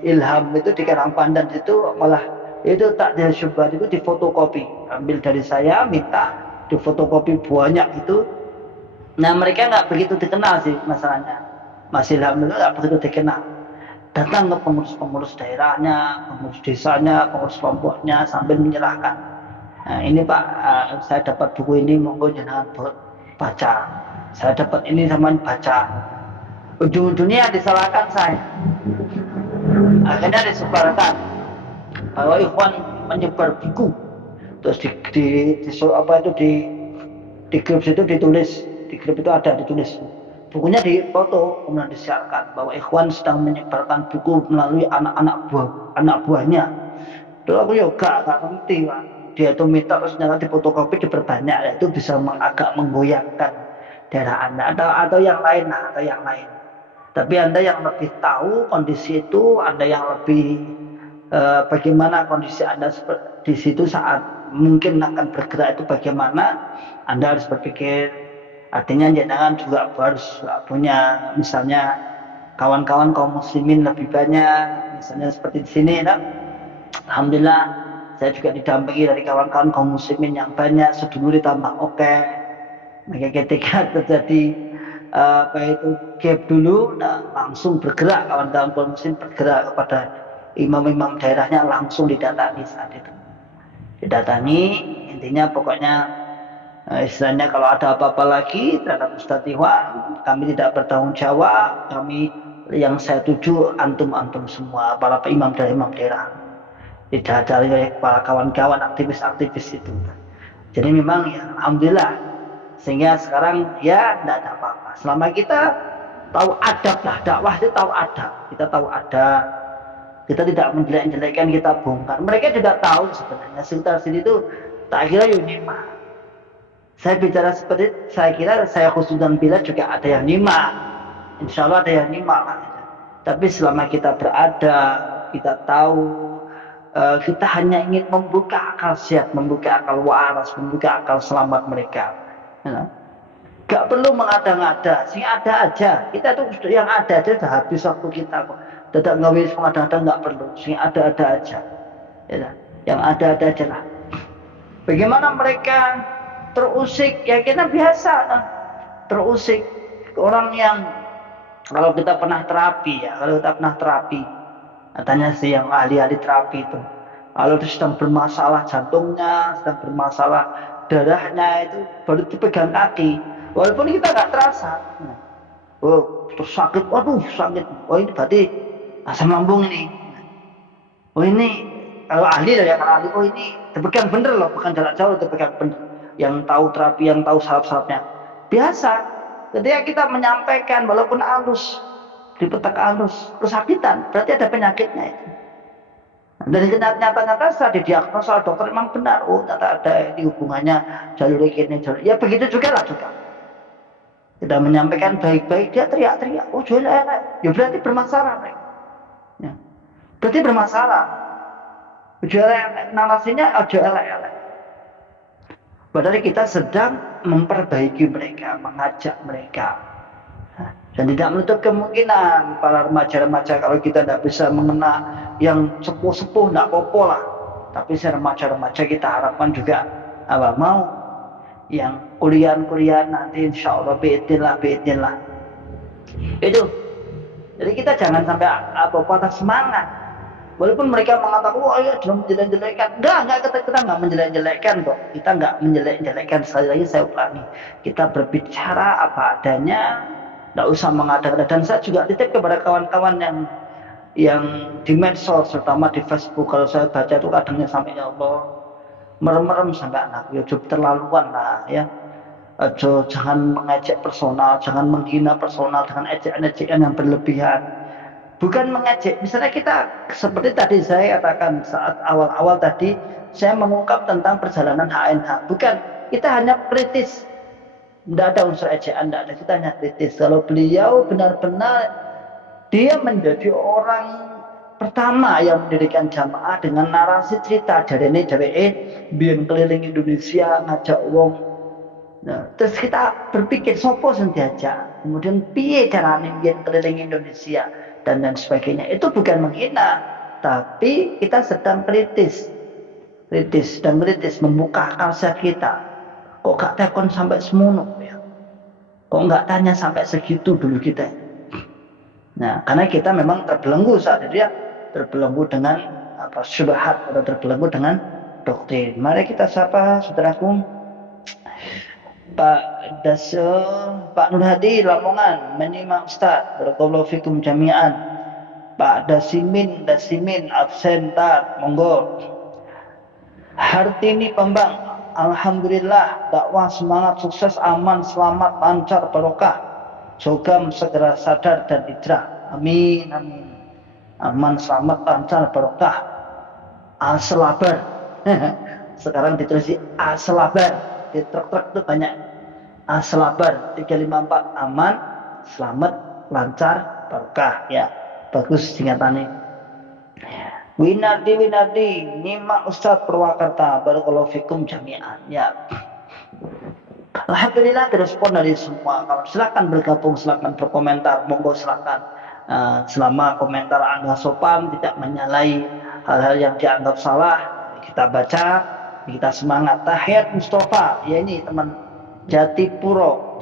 Ilham itu di Karangpandan itu malah itu takdir syubhat itu difotokopi, ambil dari saya, minta difotokopi banyak itu. Nah, mereka nggak begitu dikenal sih masalahnya. Mas Ilham itu nggak begitu dikenal. Datang ke pengurus daerahnya, pengurus desanya, pengurus kelompoknya sambil menyerahkan. Nah, ini Pak, saya dapat buku ini, monggo jangan baca. Saya dapat ini sama baca. Ujung-ujungnya disalahkan saya. Akhirnya disebarkan bahwa ikhwan menyebar buku. Terus di grup itu ditulis, di grup itu ada ditulis. Bukunya difoto, kemudian disiarkan bahwa ikhwan sedang menyebarkan buku melalui anak buahnya. Dulu aku juga gak ngerti, Pak. Dia itu minta terus nyata difotokopi, diperbanyak, itu bisa agak menggoyangkan daerah Anda atau yang lain. Tapi Anda yang lebih tahu kondisi itu, Anda yang lebih bagaimana kondisi Anda di situ saat mungkin akan bergerak itu bagaimana, Anda harus berpikir. Artinya jangan juga harus punya misalnya kawan-kawan kaum muslimin lebih banyak, misalnya seperti di sini kan. Alhamdulillah saya juga didampingi dari kawan-kawan kaum muslimin yang banyak, sedulur ditambah oke. Maka ketika terjadi apa itu gap dulu, nah, langsung bergerak kawan-kawan kaum muslim bergerak kepada imam-imam daerahnya, langsung didatangi saat itu. Didatangi, intinya pokoknya istilahnya kalau ada apa-apa lagi terhadap Ustadz Iwan, kami tidak bertanggung jawab, kami yang saya tuju antum-antum semua, para imam dari imam daerah. Didadari oleh para kawan-kawan aktivis-aktivis itu. Jadi memang ya alhamdulillah, sehingga sekarang ya tidak ada apa-apa. Selama kita tahu adab lah, dakwah itu tahu adab. Kita tahu adab, kita tidak menjelek-jelekkan, kita bongkar. Mereka juga tahu sebenarnya sekitar sini itu tak kira nyimak. Saya bicara seperti saya kira saya khususkan bila juga ada yang nyimak. Insya Allah ada yang nyimak lah. Tapi selama kita berada, kita tahu kita hanya ingin membuka akal sehat, membuka akal waras, membuka akal selamat mereka. Gak perlu mengada-ngada, sing ada aja. Kita tuh yang ada aja sudah habis waktu kita kok. Tidak ngawis mengada-ngada nggak perlu, sing ada-ada aja. Ya, yang ada-ada aja lah. Bagaimana mereka terusik? Ya kita biasa kan? Terusik. Orang yang kalau kita pernah terapi ya, kalau kita pernah terapi. Katanya sih yang ahli-ahli terapi itu, kalau itu sedang bermasalah jantungnya, sedang bermasalah darahnya, itu baru dipegang kaki, walaupun kita nggak terasa. Oh terus sakit, waduh sakit, oh ini berarti asam lambung ini. Oh ini kalau ahli lah ya, kalau ahli, oh ini dipegang bener loh, bukan jarak jauh, dipegang bener. Yang tahu terapi, yang tahu syarat-syaratnya. Biasa, ketika kita menyampaikan walaupun halus, dipetak halus, kesakitan, berarti ada penyakitnya itu. Dan nyata-nyata saat didiagnosa dokter memang benar, oh ternyata ada ini hubungannya jalur ini, jalur. Ya begitu juga lah juga. Kita menyampaikan baik-baik, dia teriak-teriak, oh jual elek, ya berarti bermasalah. Ya. Berarti bermasalah. Jual elek, narasinya jual elek. Padahal kita sedang memperbaiki mereka, mengajak mereka. Dan tidak menutup kemungkinan para remaja-remaja kalau kita tidak bisa mengena yang sepuh-sepuh, tidak apa-apa lah. Tapi remaja-remaja kita harapkan juga apa mau yang kuliah nanti insya Allah biidnillah. Itu. Jadi kita jangan sampai patah semangat. Walaupun mereka mengatakan, oh ya jangan menjelek-jelekkan. Enggak, kita nggak menjelek-jelekkan kok. Kita nggak menjelek-jelekkan. Sekali lagi saya ulangi. Kita berbicara apa adanya. Tidak usah mengada-ngada. Dan saya juga titip kepada kawan-kawan yang di medsos, terutama di Facebook. Kalau saya baca itu kadangnya sampai ya Allah, merem-merem sampai anak. Ya terlaluan lah ya. Jangan mengejek personal, jangan menghina personal dengan ejekan-ejekan yang berlebihan. Bukan mengejek. Misalnya kita seperti tadi saya katakan saat awal-awal tadi saya mengungkap tentang perjalanan HNH. Bukan, kita hanya kritis. Tidak ada unsur ejekan, tidak ada, kita hanya kritis. Kalau beliau benar-benar dia menjadi orang pertama yang mendirikan jamaah dengan narasi cerita dari ini biar keliling Indonesia ngajak wong. Nah, terus kita berpikir sopo sing diajak, kemudian piye carane biar keliling Indonesia dan sebagainya. Itu bukan menghina, tapi kita sedang kritis membuka akal sehat kita. Kok gak telepon sampai semono ya? Kok gak tanya sampai segitu dulu kita? Nah, karena kita memang terbelenggu saat itu ya, terbelenggu dengan syubhat atau terbelenggu dengan doktrin. Mari kita sapa saudaraku Pak Daso, Pak Nur Hadi Lamongan, menyimak Ustaz. Barakallahu fikum jami'an. Pak Dasimin absen tat, monggo. Hartini Pembang, alhamdulillah, dakwah semangat, sukses, aman, selamat, lancar, barokah. Sogam segera sadar dan hijrah. Amin. Aman, selamat, lancar, barokah. Aselabar. Sekarang ditulis aselabar. Di truk-truk itu banyak. Aselabar 354, aman, selamat, lancar, barokah ya. Bagus singkatannya. Winardi nyimak Ustadz Purwakarta, barakallahu fikum jami'an ya. Alhamdulillah direspon dari semua kawan. Silakan bergabung, silakan berkomentar, monggo silakan. Selama komentar Anda sopan, tidak menyalahi hal-hal yang dianggap salah, kita baca, kita semangat. Tahiyat Mustafa, ya ini teman Jatipuro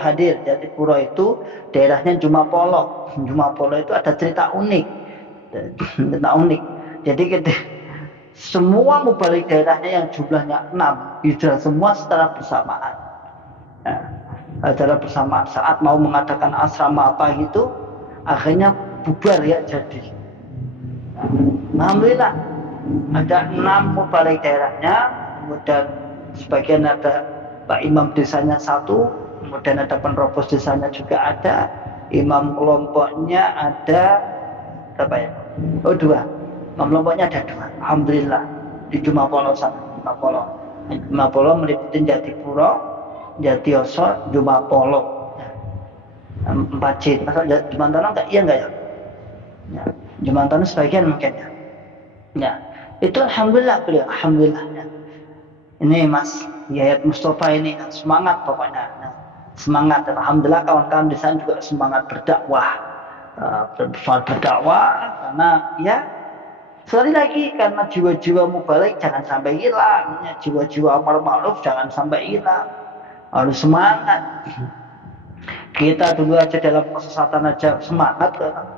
hadir. Jatipuro itu daerahnya Jumapolo. Jumapolo itu ada cerita unik. Jadi semua mubalik daerahnya yang jumlahnya 6 hijrah semua secara bersamaan. Secara bersamaan saat mau mengadakan asrama apa gitu, akhirnya bubar ya jadi. Alhamdulillah ada 6 mubalik daerahnya, kemudian sebagian ada Pak Imam desanya 1, kemudian ada penerobos desanya juga ada, imam kelompoknya ada berapa ya? 2. Imam kelompoknya ada 2. Alhamdulillah di Jumapolo sana. Jumapolo meliputi Jatipuro, Jatioso, Jumapolo. 4C. Masa Jumantono enggak? Iya enggak ya? Ya. Jumantono sebagian mungkin ya. Ya. Itu alhamdulillah beliau. Alhamdulillah ya. Ini Mas Yayat Mustafa ini semangat pokoknya. Semangat. Alhamdulillah kawan-kawan di sana juga semangat berdakwah. Karena ya sekali lagi karena jiwa-jiwa mubalik jangan sampai hilang, ya, jiwa-jiwa amar ma'ruf jangan sampai hilang, harus semangat. Kita dulu aja dalam kesesatan aja semangat kan?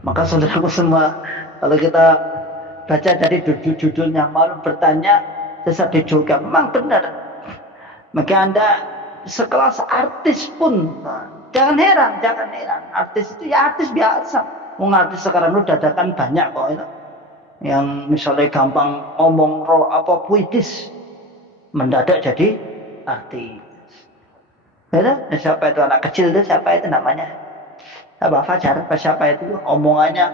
Maka saudaraku semua, kalau kita baca dari judulnya malu bertanya sesat di juga memang benar. Maka Anda sekelas artis pun jangan heran. Artis itu ya artis biasa. Artis sekarang itu dadakan banyak kok itu. Yang misalnya gampang ngomong puitis, mendadak jadi artis. Ya, siapa itu anak kecil itu? Siapa itu namanya? Fajar? Siapa itu? Omongannya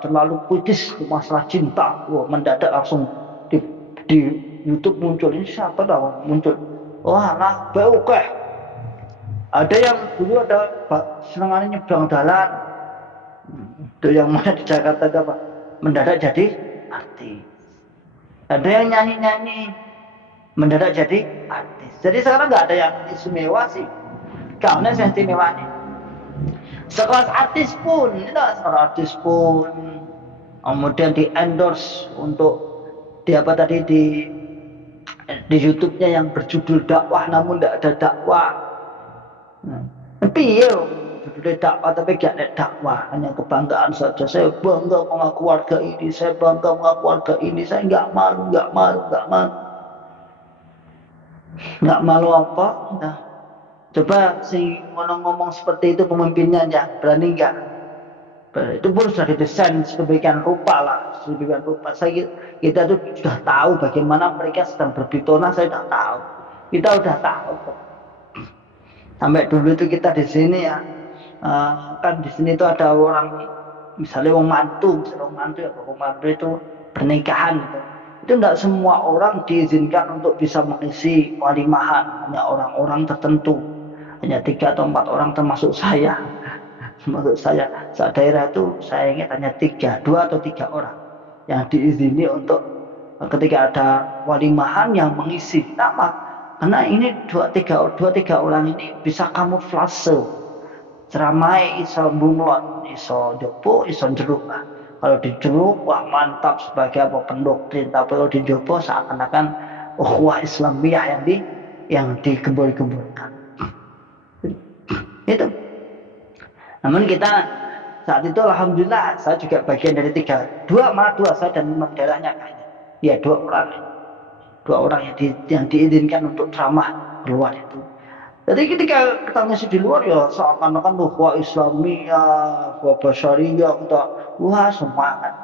terlalu puitis masalah cinta. Mendadak langsung di YouTube muncul. Ini siapa tahu muncul? Wah, nah, oke. Ada yang dulu ada senangannya nyebrang jalan, itu yang mana di Jakarta apa mendadak jadi artis. Ada yang nyanyi mendadak jadi artis. Jadi sekarang nggak ada yang istimewa sih. Karena yang istimewa ini sekelas artis pun, kemudian di endorse untuk di YouTube-nya yang berjudul dakwah namun tidak ada dakwah. Tapi ya judulnya dakwah tapi gak ada dakwah, hanya kebanggaan saja. Saya bangga mengaku warga ini, saya nggak malu apa? Nah, coba si ngomong seperti itu pemimpinnya aja berani nggak? Itu pun sudah didesain sedemikian rupa. Kita tuh sudah tahu bagaimana mereka sedang berbitona. Saya sudah tahu, kita sudah tahu. Sampai dulu itu kita di sini ya, kan di sini itu ada orang, misalnya wong mantu itu pernikahan gitu. Itu tidak semua orang diizinkan untuk bisa mengisi walimahan, hanya orang-orang tertentu, hanya 3 atau 4 orang termasuk saya. Saat daerah itu saya ingat hanya 2 atau 3 orang yang diizini untuk ketika ada walimahan yang mengisi nama. Karena ini 2-3 orang ini bisa kamuflase, ceramai iso bunglon, iso jopo, iso jeruk. Kalau di jeruk, wah mantap sebagai pendoktrin. Tapi kalau di jopo seakan-akan ukhuwah Islamiyah yang digembur-gemburkan. Itu. Namun kita saat itu alhamdulillah saya juga bagian dari 2 saya dan imam daerahnya kayaknya. Ya 2 orang yang diizinkan untuk ceramah keluar itu. Jadi ketika kita ngisi di luar ya seakan-akan wah Islamiyah, wah Basyariyah, wah semangat.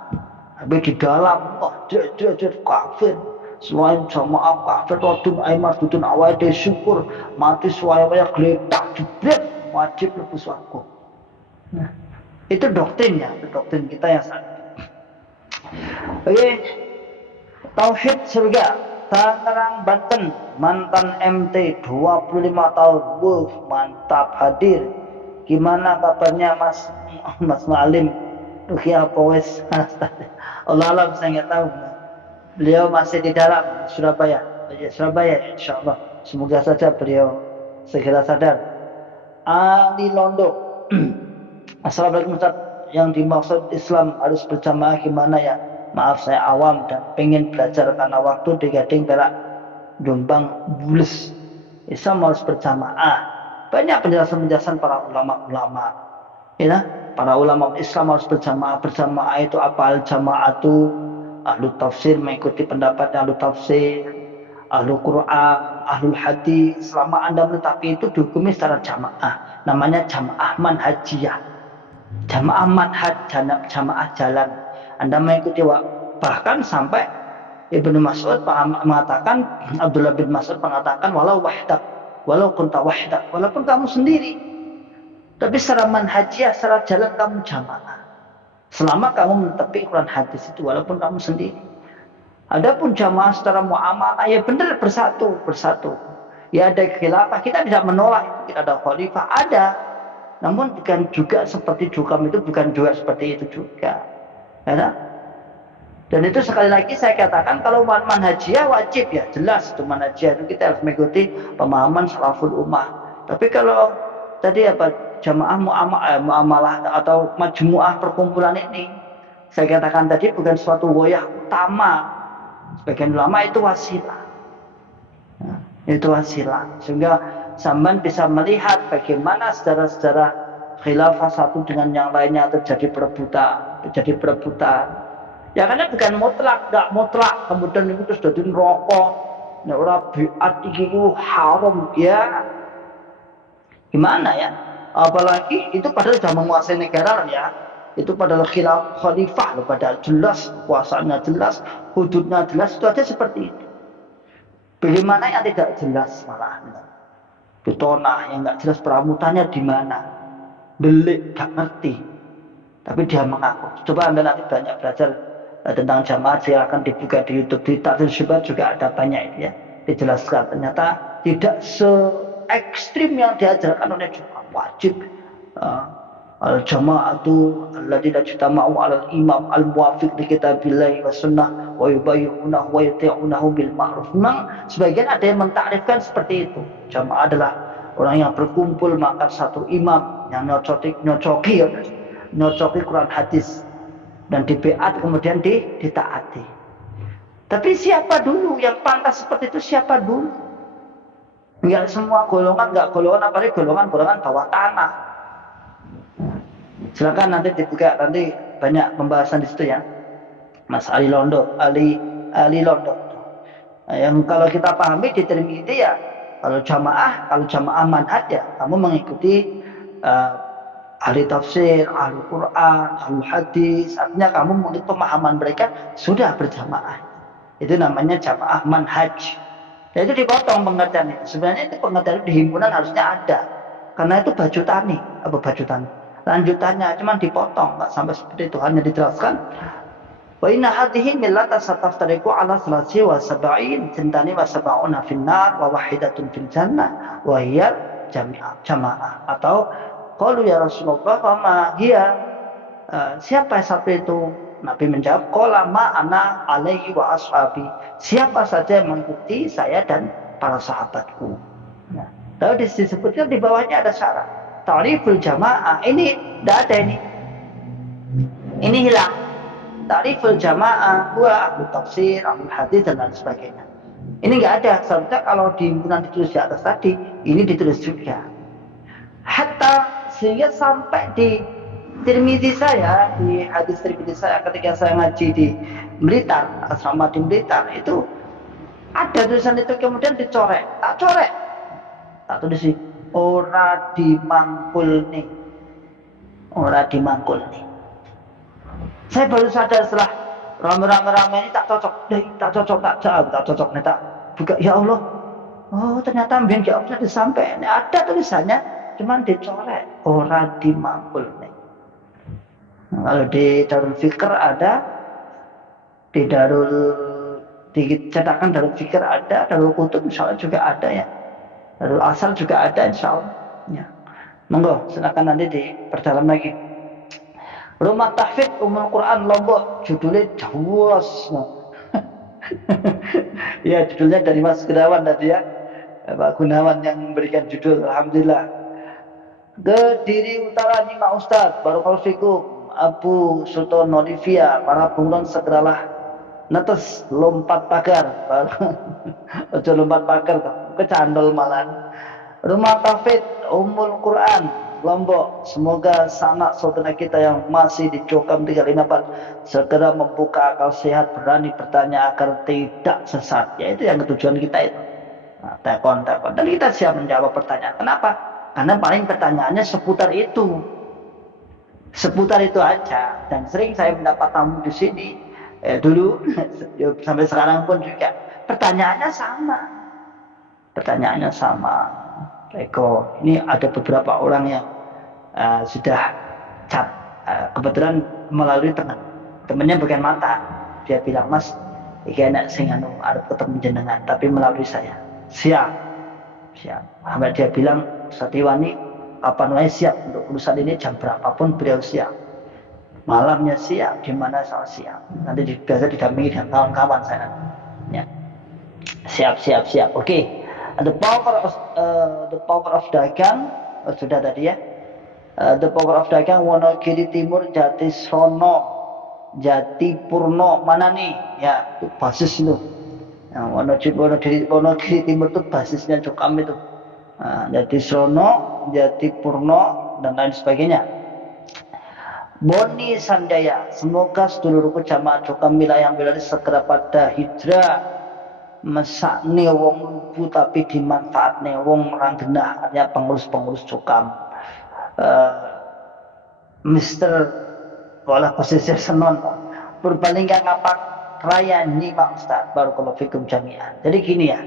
Tapi di dalam wah dia kafir. Selain jamaah kafir rodun aiman dudun awal de syukur mati suaya-waya geletak jebret wajib lepas waktu. Nah, itu doktrin kita yang saat. Oke. Tauhid surga Tangerang, Banten, mantan MT 25 tahun, mantap hadir. gimana kabarnya Mas Mualim? Ruqyah apa wis? Allah alam, saya nggak tahu. Beliau masih di dalam Surabaya. Ya, Surabaya insyaallah. Semoga saja beliau segera sadar. Ali Londo. Assalamualaikum Ustaz. Yang dimaksud Islam harus berjamaah gimana ya? Maaf saya awam dan pengen belajar karena waktu di Gading Perak Jombang Bulus. Islam harus berjamaah. Banyak penjelasan-penjelasan para ulama-ulama. Ya, para ulama Islam harus berjamaah. Berjamaah itu apa? Al-jamaatu ahlu tafsir mengikuti pendapat ahlu tafsir, ahlu Quran, ahlu hadis. Selama Anda menetapi itu dihukumi secara jamaah. Namanya jamaah manhajiyah. Jamaah manhaj, jamaah jalan. Anda mengikuti bahkan sampai Ibnu Mas'ud mengatakan, Abdullah bin Mas'ud mengatakan walau kunta wahdak, walaupun kamu sendiri. Tapi secara manhajiyah, secara jalan kamu jamaah. Selama kamu menetapi Quran hadis itu walaupun kamu sendiri. Adapun jamaah secara muamalah ya benar bersatu. Ya ada khilafah, kita tidak menolak kita ada khalifah, ada. Namun bukan juga seperti jukam itu, bukan juga seperti itu juga. Ya, dan itu sekali lagi saya katakan kalau manhajiyah wajib ya, jelas itu manhajiyah itu kita harus mengikuti pemahaman salaful ummah. Tapi kalau tadi apa jamaah muamalah atau majmuah perkumpulan ini, saya katakan tadi bukan suatu woyah utama. Sebagian ulama itu wasilah. Nah, itu wasilah. Sehingga sampean bisa melihat bagaimana sejarah-sejarah khilafah satu dengan yang lainnya terjadi perebutan. Ya karena bukan nggak mutlak. Kemudian itu sudah jadi rokok, nah orang biat itu haram ya. Gimana ya? Apalagi itu padahal sudah menguasai negara ya. Itu padahal khalifah loh, padahal jelas kuasanya jelas, hududnya jelas, itu aja seperti itu. Bagaimana yang tidak jelas malah? Betonah yang nggak jelas peramutannya di mana? Delik nggak ngerti. Tapi dia mengaku. Coba Anda nanti banyak belajar tentang jamaah, silakan dibuka di YouTube, di Ta'dil Syubhat juga ada banyak itu ya. Dijelaskan ternyata tidak se ekstrim yang diajarkan oleh jamaah. Wajib al-jama'atu alladziina ijtama'u 'alal imam al-muwafiq li kitabillahi was sunnah wa yubayyi'unahu wa yuti'unahu bil ma'ruf. Memang sebagian ada yang mentakrifkan seperti itu. Jamaah adalah orang yang berkumpul maka satu imam yang nyocoki Quran hadis dan dibeat kemudian ditaati. Tapi siapa dulu yang pantas seperti itu? Siapa dulu? Enggak semua golongan, apalagi golongan bawah tanah. Silakan nanti dibuka, nanti banyak pembahasan di situ ya. Mas Ali Londo. Yang kalau kita pahami di Tirmidzi ya, kalau jamaah manhaj ya, kamu mengikuti ahli tafsir, ahli Quran, ahli hadis, artinya kamu mengikuti pemahaman mereka sudah berjamaah. Itu namanya jamaah manhaj. Dan itu dipotong pengertian itu. Sebenarnya itu pengertian di himpunan harusnya ada, karena itu baju tani. Lanjutannya cuma dipotong, nggak sampai seperti itu, hanya dijelaskan. Wa inna hadhihi millata sataftariqu ala 73 tintani wa sab'una fin nar wa wahidatun fil jannah wa hiya jamaah. Atau qalu ya Rasulullah fama hiya, siapa satu itu? Nabi menjawab qala ma ana alaihi wa ashabi, siapa saja yang mengikuti saya dan para sahabatku. Nah, lalu disebutkan di bawahnya ada syarat ta'riful jamaah. Ini tidak ada, ini hilang. Ta'riful jamaah gua ahli tafsir, ahli hadis dan lain sebagainya. Ini nggak ada. Sebenarnya kalau di himpunan ditulis di atas tadi, ini ditulis juga. Hatta sehingga sampai di Tirmidzi saya, di hadis Tirmidzi saya ketika saya ngaji di Blitar, asrama di Blitar, itu ada tulisan itu kemudian dicorek. Tak tulis ora dimangkul nih. Saya baru sadar setelah rame-rame ini tak cocok nih, tak buka, ya Allah. Oh ternyata mbien gak usah disampaikan. Ada tulisannya, cuman dicorek ora dimangkul nih. Kalau di Darul Fikr ada, di cetakan Darul Fikr ada, Darul Kutub insya Allah juga ada ya, Darul Asal juga ada insya Allah ya. Monggo, silakan nanti diperdalam lagi. Rumah tahfidz Ummul Quran Lombok, judulnya Jawas. Ya, judulnya dari Mas Gunawan tadi ya. Pak Gunawan yang memberikan judul, alhamdulillah. Kediri Utara Nima Ustadz, Barakallahu fikum, Abu Sultan Olivia, para bunglon segeralah netes lompat pagar. Ojo lompat pagar, kecandol malan. Rumah tahfidz Ummul Quran Lombok, semoga sanak saudara kita yang masih di Cokam 354 segera membuka akal sehat, berani bertanya agar tidak sesat. Ya, itu yang tujuan kita itu. Nah, tekon. Dan kita siap menjawab pertanyaan. Kenapa? Karena paling pertanyaannya seputar itu. Seputar itu aja. Dan sering saya mendapat tamu di sini. Dulu sampai sekarang pun juga pertanyaannya sama. Pertanyaannya sama. Eko, ini ada beberapa orang yang sudah chat, kebetulan melalui temannya bukan mantan. Dia bilang, Mas, iki enak sing anu arep ketemu jenengan, tapi melalui saya. Siap. Sampai dia bilang, Satiwani, kapan wae siap untuk urusan ini, jam berapapun beliau siap. Malamnya siap, di mana saya siap. Nanti biasa didampingi dengan kawan-kawan saya. Ya. Siap. Oke. The power of dagang, sudah tadi ya. The power of dagang Wonogiri Timur, Jatisrono, Jatipurno, mana nih? Ya, itu basis itu. Wonogiri Timur itu basisnya Cokam itu. Jatisrono, Jatipurno, dan lain sebagainya. Boni Sandaya, semoga sedulurku jamaah Cokam wilayah segera pada hijrah. Mesakne wong lugu tapi dimanfaatne wong orang genah, artinya pengurus Cokam. Mister Wala Pesisir Senon Purbalingga Ngapak Raya Nyimak Ustaz, Barakallahu fikum jami'an. Jadi gini ya,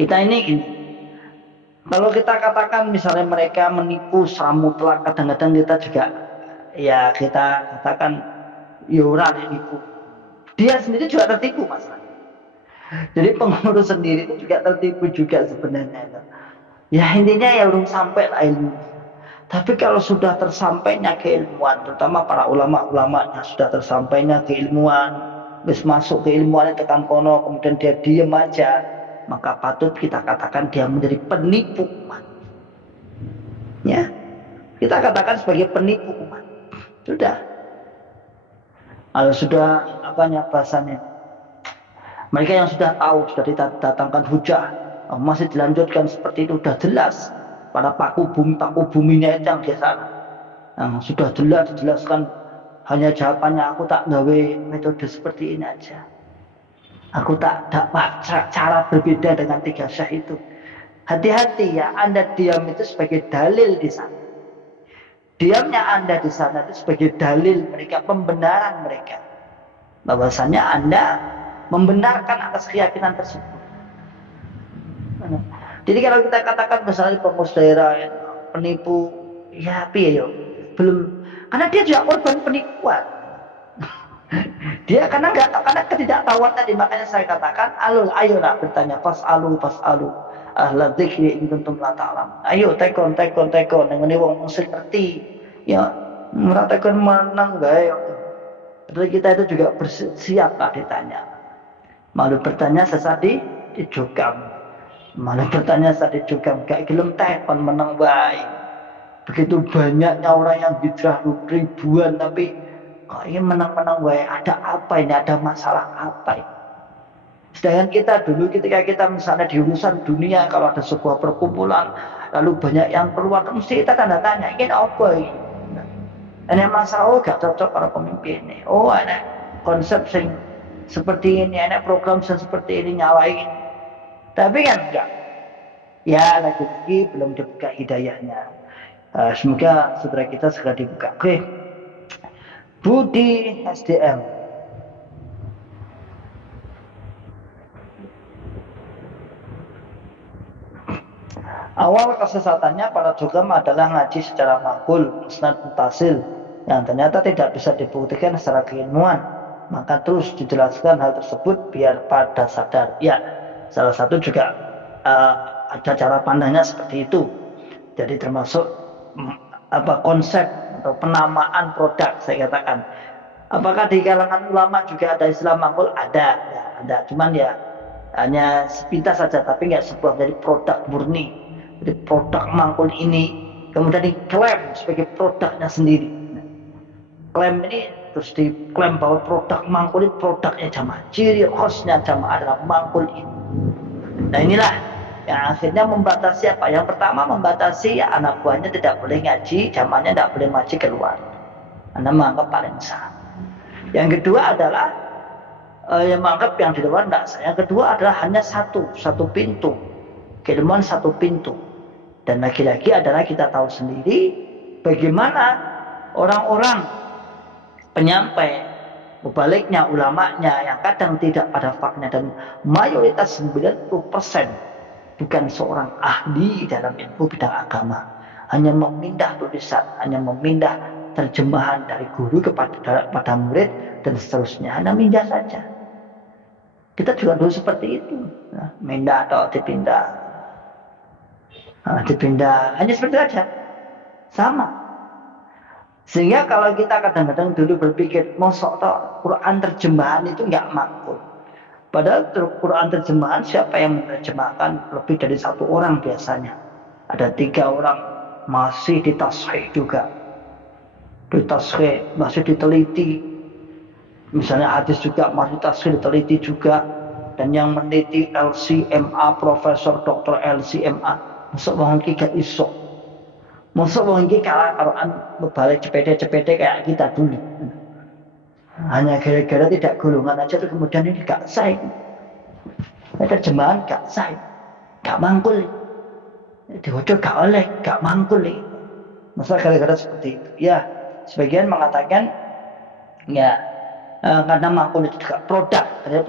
kita ini gini, kalau kita katakan misalnya mereka menipu secara mutlak, kadang-kadang kita juga ya kita katakan ora nipu. Dia sendiri juga tertipu, Mas. Jadi pengurus sendiri itu juga tertipu juga sebenarnya. Ya intinya ya belum sampai lah ilmu. Tapi kalau sudah tersampainya keilmuan, terutama para ulama-ulamanya sudah tersampainya keilmuan, wis masuk keilmuan tekan kono, kemudian dia diam aja, maka patut kita katakan dia menjadi penipu umat. Ya, kita katakan sebagai penipu umat. Sudah. Kalau sudah bahasanya, mereka yang sudah tahu, sudah didatangkan hujah, masih dilanjutkan seperti itu, sudah jelas pada paku buminya itu yang di sana, sudah jelas dijelaskan. Hanya jawabannya, aku tak gawe metode seperti ini aja, aku tak dapat cara berbeda dengan 3 syekh itu. Hati-hati ya, Anda diam itu sebagai dalil di sana. Diamnya Anda di sana itu sebagai dalil mereka, pembenaran mereka, bahwasanya Anda membenarkan atas keyakinan tersebut. Jadi kalau kita katakan misalnya pengurus daerah penipu, ya piye yo, belum, karena dia juga korban penipuan. Dia karena ketidaktahuan tadi, makanya saya katakan ayolah bertanya, fasalu ahla dzikri in kuntum la ta'lamun. Ayo tekon ngene wong sing ngerti. Ya, ora tekon menang gae. Jadi kita itu juga bersiap lah ditanya. Malu bertanya sesat di Cokam. Malu bertanya sesat di Cokam, gak gelem tekon menang bae. Begitu banyaknya orang yang hijrah ribuan, tapi kok ini menang-menang wae, ada apa ini, ada masalah apa ini? Sedangkan kita dulu ketika kita misalnya di urusan dunia, kalau ada sebuah perkumpulan lalu banyak yang keluar, mesti kita tanda tanya, ini apa ini? Ini masalah, gak cocok para pemimpin ini. Oh, ada konsep sing seperti ini, ada program seperti ini, nyalain. Tapi kan enggak. Ya lagi belum dibuka hidayahnya. Semoga saudara kita segera dibuka. Oke. Budi SDM. Awal kesesatannya para Cokam adalah ngaji secara makul, musnad mutasil, yang ternyata tidak bisa dibuktikan secara keilmuan. Maka terus dijelaskan hal tersebut biar pada sadar. Ya, salah satu juga ada cara pandangnya seperti itu. Jadi termasuk konsep atau penamaan produk saya katakan. Apakah di kalangan ulama juga ada istilah mangkul? Ada, ya, ada. Cuman ya hanya sepintas saja, tapi nggak sebuah dari produk murni. Jadi produk mangkul ini kemudian diklaim sebagai produknya sendiri. Klaim ini terus diklaim bahwa produk mangkul ini produknya jamaah, ciri khasnya jamaah adalah mangkul ini. Nah inilah yang akhirnya membatasi apa? Yang pertama membatasi ya, anak buahnya tidak boleh ngaji, jamaahnya tidak boleh ngaji keluar. Anda menganggap paling sah. Yang kedua adalah yang menganggap yang di luar tidak sah. Yang kedua adalah hanya satu pintu, keilmuan satu pintu. Dan lagi-lagi adalah kita tahu sendiri bagaimana orang-orang penyampai, baliknya ulamanya yang kadang tidak pada faknya, dan mayoritas 90% bukan seorang ahli dalam ilmu bidang agama, hanya memindah tulisan, hanya memindah terjemahan dari guru kepada murid dan seterusnya, hanya mindah saja. Kita juga dulu seperti itu, nah, mindah atau dipindah, hanya seperti itu saja, sama. Sehingga kalau kita kadang-kadang dulu berpikir, mosok Quran terjemahan itu nggak makul. Padahal Quran terjemahan siapa yang menerjemahkan? Lebih dari satu orang biasanya. Ada 3 orang masih ditashih juga. Ditashih, masih diteliti. Misalnya hadis juga masih ditashih, diteliti juga. Dan yang meneliti LCMA, Profesor Dr. LCMA. Masuk bangun gak iso. Masuk wong iki kalah karoan balik cepede-cepede kayak kita dulu. Hanya gara-gara tidak golongan aja terus kemudian ini gak sah. Terjemahan gak sah. Gak mangkul. Diwaca gak oleh, gak mangkul. Masa gara-gara seperti itu. Ya, sebagian mengatakan ya karena mangkul itu juga produk, ada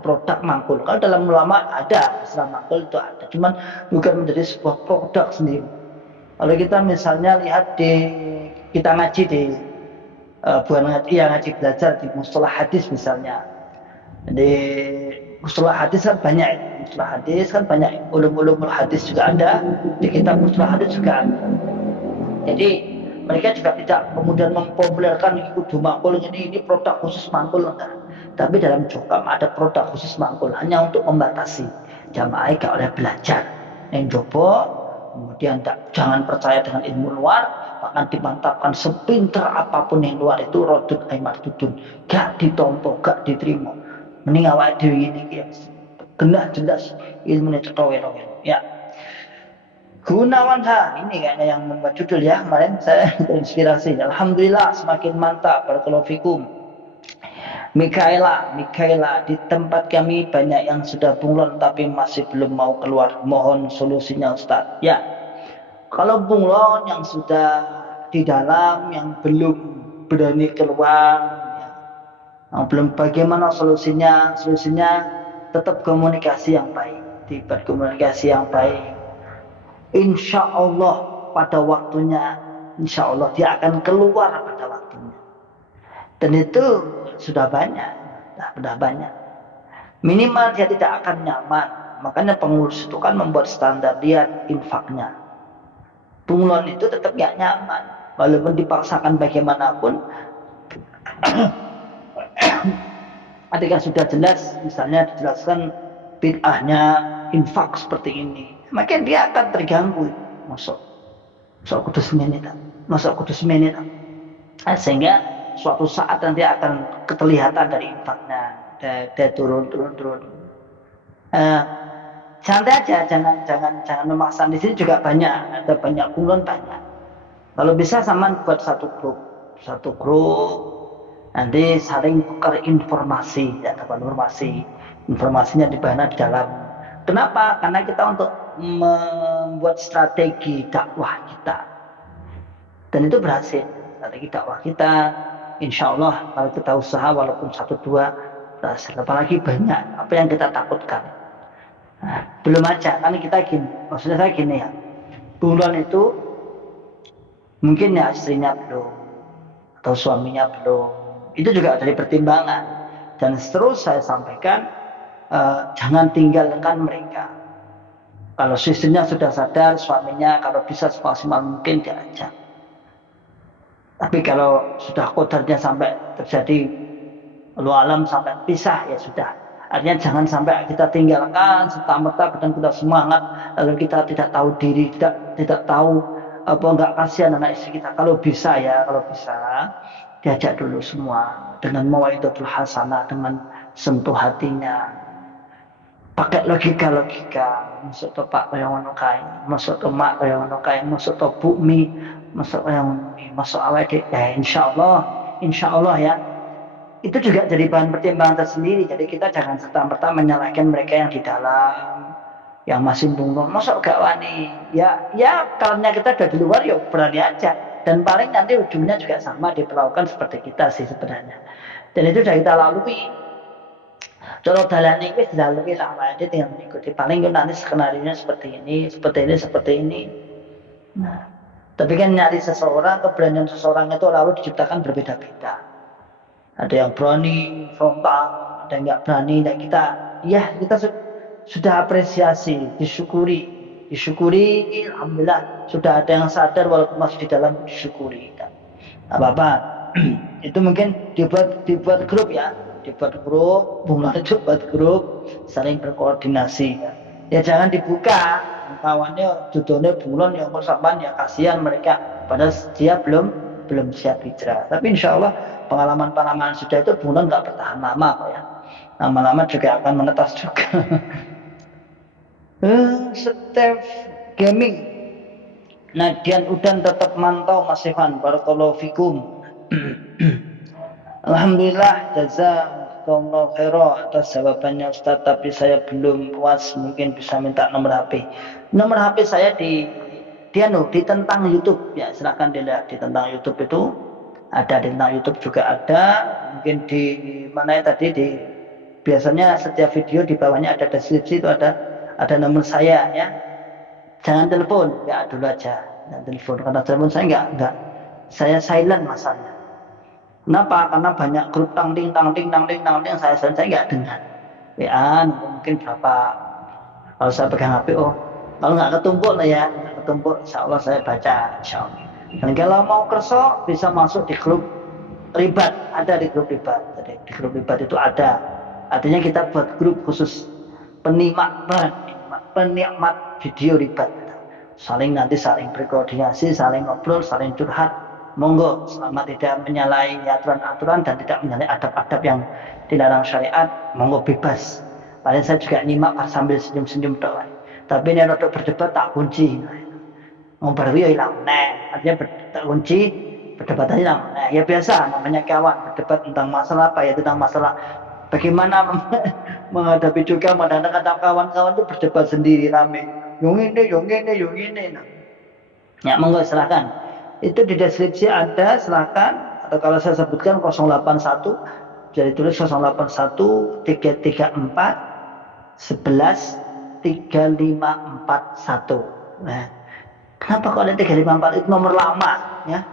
produk mangkul. Kalau dalam ulama ada istilah mangkul itu ada, cuman bukan menjadi sebuah produk sendiri. Kalau kita misalnya lihat kita ngaji di ngaji belajar di mustalah hadis misalnya, di mustalah hadis kan banyak, ulum-ulumul hadis juga ada, di kitab mustalah hadis juga ada. Jadi mereka juga tidak kemudian mempopulerkan kudu mangkul ini produk khusus mangkul enggak. Tapi dalam jokam ada produk khusus mangkul hanya untuk membatasi jamaah gak oleh belajar. Yang jopo kemudian jangan percaya dengan ilmu luar, bahkan dimantapkan sepinter apapun yang luar itu rodut aimardudun, gak ditompo, gak diterima. Mending awake dhewe ini ya genah jelas ilmunya cetowe-towe. Ya. Gunawan ini kayaknya yang membuat judul ya, kemarin saya terinspirasi. Alhamdulillah semakin mantap, barakallahu fikum. Mikaela, di tempat kami banyak yang sudah bunglon tapi masih belum mau keluar. Mohon solusinya Ustaz. Ya, kalau bunglon yang sudah di dalam, yang belum berani keluar, ya, belum, bagaimana solusinya? Solusinya tetap komunikasi yang baik, dibuat komunikasi yang baik. Insya Allah pada waktunya, insya Allah dia akan keluar pada waktunya. Dan itu sudah banyak. Minimal dia tidak akan nyaman. Makanya pengurus itu kan membuat standar, lihat infaknya. Bunglon itu tetap gak nyaman, walaupun dipaksakan bagaimanapun. Ketika sudah jelas, misalnya dijelaskan bid'ahnya infak seperti ini, maka dia akan terganggu. Masuk kudus menit, sehingga suatu saat nanti akan kelihatan dari infaknya, dia turun. Santai aja, jangan memaksa. Di sini juga ada banyak bunglon banyak. Kalau bisa sama buat satu grup, nanti saling tukar informasi, ya, informasinya di dalam. Kenapa? Karena kita untuk membuat strategi dakwah kita, dan itu berhasil. Strategi dakwah kita, insya Allah kalau kita usaha walaupun 1-2 berhasil. Apalagi banyak apa yang kita takutkan. Nah, belum aja, kan kita gini, maksudnya saya gini ya, bunglon itu mungkin ya istrinya belum atau suaminya belum, itu juga dari pertimbangan. Dan terus saya sampaikan, jangan tinggalkan mereka. Kalau istrinya sudah sadar, suaminya kalau bisa semaksimal mungkin diajak. Tapi kalau sudah kodarnya sampai terjadi lu alam sampai pisah, ya sudah. Artinya jangan sampai kita tinggalkan serta-merta dan kita semangat lalu kita tidak tahu diri, tidak tahu apa, enggak kasihan anak istri kita. Kalau bisa diajak dulu semua dengan mau'izatul hasanah, dengan sentuh hatinya, pakai logika, masuk to pak kaya ngono kae, masuk to mak kaya ngono kae, masuk to bumi, masuk kaya ngono, masuk awake ya insyaallah ya. Itu juga jadi bahan pertimbangan tersendiri. Jadi kita jangan serta-merta menyalahkan mereka yang di dalam, yang masih bungkuk, masuk gak wani. Ya karena kita udah di luar ya berani aja. Dan paling nanti ujungnya juga sama diperlakukan seperti kita sih sebenarnya. Dan itu sudah kita lalui. Kalau dalan ini dilalui lama, dia tinggal mengikuti. Paling nanti skenarionya seperti ini. Nah, tapi kan nyari seseorang, keberanian seseorang itu lalu diciptakan berbeda-beda. Ada yang berani frontal, ada yang nggak berani. Dan kita sudah apresiasi, disyukuri. Alhamdulillah sudah ada yang sadar walaupun masih di dalam, disyukuri. Apa-apa. Itu mungkin dibuat grup ya. Dibuat grup, buat grup, saling berkoordinasi. Ya jangan dibuka, kawannya judulnya bunglon yang persamaan ya, kasihan mereka. Padahal dia belum siap hijrah. Tapi insya Allah pengalaman sudah itu bunglon nggak bertahan lama kok ya. Lama-lama juga akan menetas juga. Steph Gaming. Nadian Udan tetap mantau Mas Evan. Barakallahu fikum. Alhamdulillah, jazakumullah khairan atas jawabannya Ustaz, tapi saya belum puas, mungkin bisa minta nomor HP. Nomor HP saya di tentang YouTube ya, silakan dilihat di tentang YouTube itu ada, di tentang YouTube juga ada, mungkin di mana ya tadi, biasanya setiap video di bawahnya ada deskripsi, itu ada nomor saya ya. Jangan telepon, ya dulu aja, jangan telepon, karena telepon saya enggak, saya silent masalahnya. Kenapa? Karena banyak grup tangting, saya nggak dengar. WA mungkin berapa, kalau saya pegang HP, kalau nggak ketumpuk lah ya, insya Allah saya baca, insya Allah. Dan kalau mau kerso bisa masuk di grup ribat, ada di grup ribat. Jadi di grup ribat itu ada, artinya kita buat grup khusus penikmat video ribat. Saling berkoordinasi, saling ngobrol, saling curhat. Monggo, selama tidak menyalahi aturan-aturan dan tidak menyalahi adab-adab yang dilarang syariat, monggo bebas. Paling saya juga nyimak sambil senyum-senyum doang. Tapi ini untuk berdebat tak kunci. Ngobrol ya hilang, artinya tak kunci, berdebat hilang. Ya biasa, namanya kawan berdebat tentang masalah apa ya, tentang masalah bagaimana menghadapi juga, kadang-kadang kawan-kawan itu berdebat sendiri rame. Yang ini. Ya monggo silakan. Itu di deskripsi ada, silakan. Atau kalau saya sebutkan 081, jadi tulis 081 334 11 3541. Nah, kenapa kok ada 354? Itu nomor lama ya.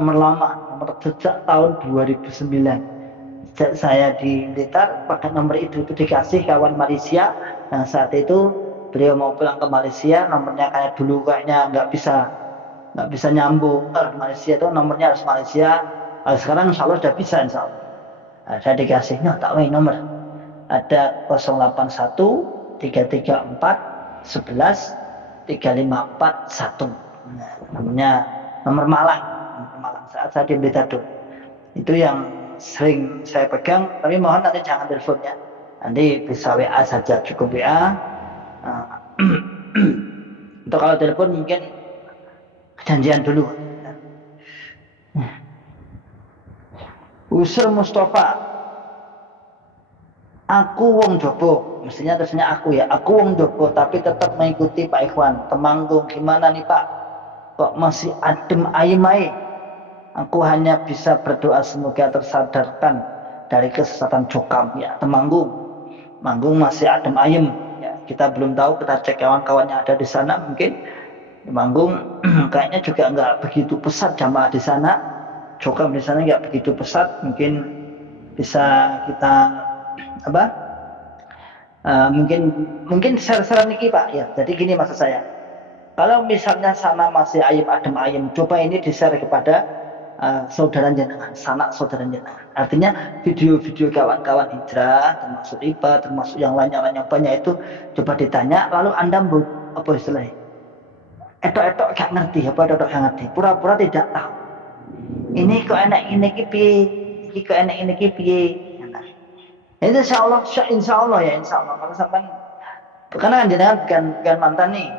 Nomor sejak tahun 2009. Sejak saya di Blitar pakai nomor itu dikasih kawan Malaysia. Nah, saat itu beliau mau pulang ke Malaysia, nomornya kayak dulu kayaknya nggak bisa nyambung. Kalau Malaysia itu nomornya harus Malaysia. Sekarang insya Allah sudah bisa, insya Allah. Nah, saya dikasihnya tak nomor. Ada 081 334 11 3541. Nah, namanya nomor Malang saat saya di Blitar. Itu yang sering saya pegang. Tapi mohon nanti jangan telepon ya. Nanti bisa WA saja, cukup WA. Untuk kalau telepon mungkin janjian dulu. Usur Mustafa, aku wong Jopo, mestinya terusnya aku ya. Aku wong Jopo tapi tetap mengikuti Pak Ikhwan. Temanggung gimana nih Pak? Kok masih adem ayem aja? Aku hanya bisa berdoa semoga tersadarkan dari kesesatan Jokam ya. Temanggung masih adem ayem ya. Kita belum tahu, kita cek kawan-kawan yang ada di sana, mungkin Temanggung kayaknya juga nggak begitu pesat jamaah di sana. Jokam di sana nggak begitu pesat, mungkin bisa kita Mungkin share niki Pak ya. Jadi gini maksud saya. Kalau misalnya sana masih ayam adem ayam, coba ini di-share kepada saudara jenengan, sanak saudara jenengan. Artinya video-video kawan-kawan hijrah, termasuk IPA, termasuk yang lainnya banyak itu, coba ditanya, lalu Anda apa istilahnya? Etok-etok gak ngerti, apa etok gak ngerti, pura-pura tidak tahu. Ini kok enak ini piye, ini kok enak ini piye. Nah, itu insya Allah ya, insya Allah. Kalau sampai karena jenengan bukan mantan nih.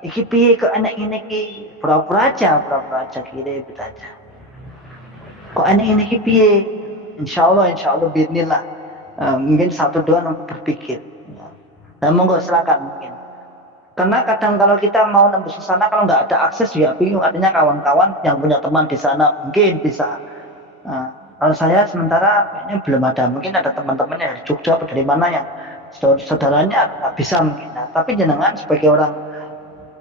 Iki piye kok enak ini ki, pura-pura aja kira gitu aja. Kok enak ini ki piye? Insya Allah bismillah. Mungkin satu dua nanti berpikir. Nah monggo silakan mungkin. Karena kadang kalau kita mau nembus ke sana kalau nggak ada akses juga bingung. Artinya kawan-kawan yang punya teman di sana mungkin bisa. Kalau saya sementara kayaknya belum ada. Mungkin ada teman-teman yang dari Jogja atau dari mana yang saudaranya nggak bisa mungkin. Nah, tapi jenengan sebagai orang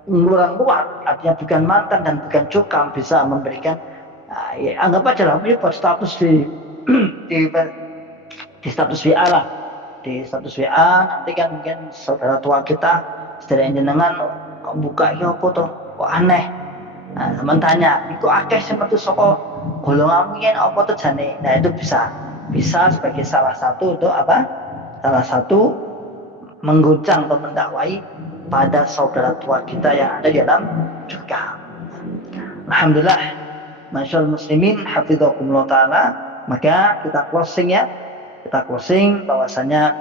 luar, artinya bukan mantan dan bukan cukam, bisa memberikan ya, anggap aja lah ini buat status di status WA lah, di status WA nanti kan mungkin saudara tua kita saudara jenengan kok buka ya apa tuh kok aneh. Nah teman tanya itu akeh sama tuh soko golongan mungkin apa tuh jane. Nah itu bisa sebagai salah satu mengguncang atau mendakwai pada saudara tua kita yang ada di dalam surga. Alhamdulillah, masyaallah muslimin hafizakumullah taala. Maka kita closing ya. Kita closing bahwasanya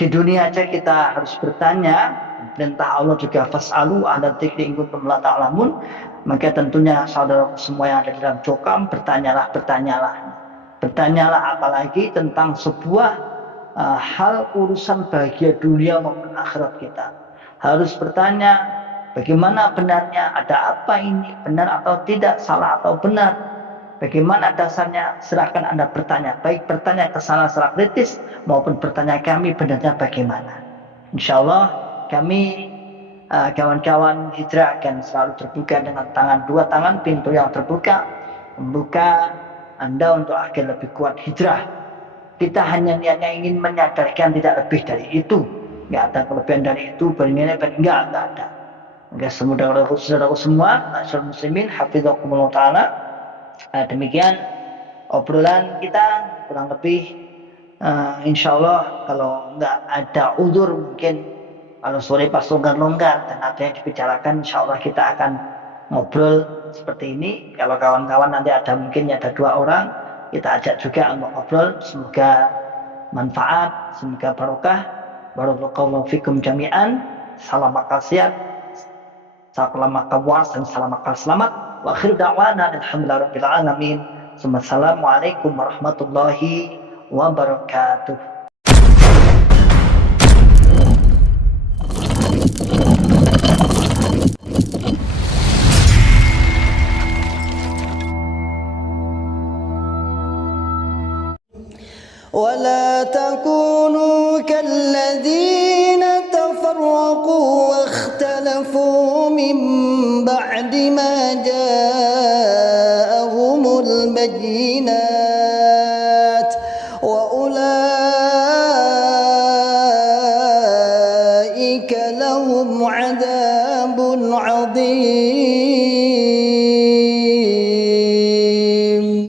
di dunia aja kita harus bertanya. Perintah Allah juga fas'alu ahla dzikri in kuntum la ta'lamun. Maka tentunya saudara semua yang ada di dalam cokam bertanyalah. Bertanyalah apalagi tentang sebuah hal urusan bahagia dunia maupun akhirat kita. Harus bertanya bagaimana benarnya, ada apa ini, benar atau tidak, salah atau benar, bagaimana dasarnya, silakan Anda bertanya, baik bertanya ke sana secara kritis maupun bertanya kami benarnya bagaimana. Insya Allah kami kawan-kawan hijrah akan selalu terbuka dengan dua tangan, pintu yang terbuka, membuka Anda untuk agar lebih kuat hijrah. Kita hanya niatnya ingin menyadarkan, tidak lebih dari itu. Nggak ada kelebihan dari itu, bernilai nggak ada. Maka saudara-saudaraku semua, masyaallah muslimin, hafizakumullah taala. Demikian obrolan kita kurang lebih. Insya Allah kalau nggak ada udzur mungkin kalau sore pas longgar dan ada yang dibicarakan, insya Allah kita akan ngobrol seperti ini. Kalau kawan-kawan nanti mungkin ada 2 orang, kita ajak juga untuk ngobrol. Semoga manfaat, semoga barokah. Barakallahu fikum jami'an. Salam akal sehat, salam akal puas, dan salam akal selamat. Wa akhir da'wana alhamdulillahirabbil alamin. Assalamualaikum warahmatullahi wabarakatuh. ولا تكونوا كالذين تفرقوا واختلفوا من بعد ما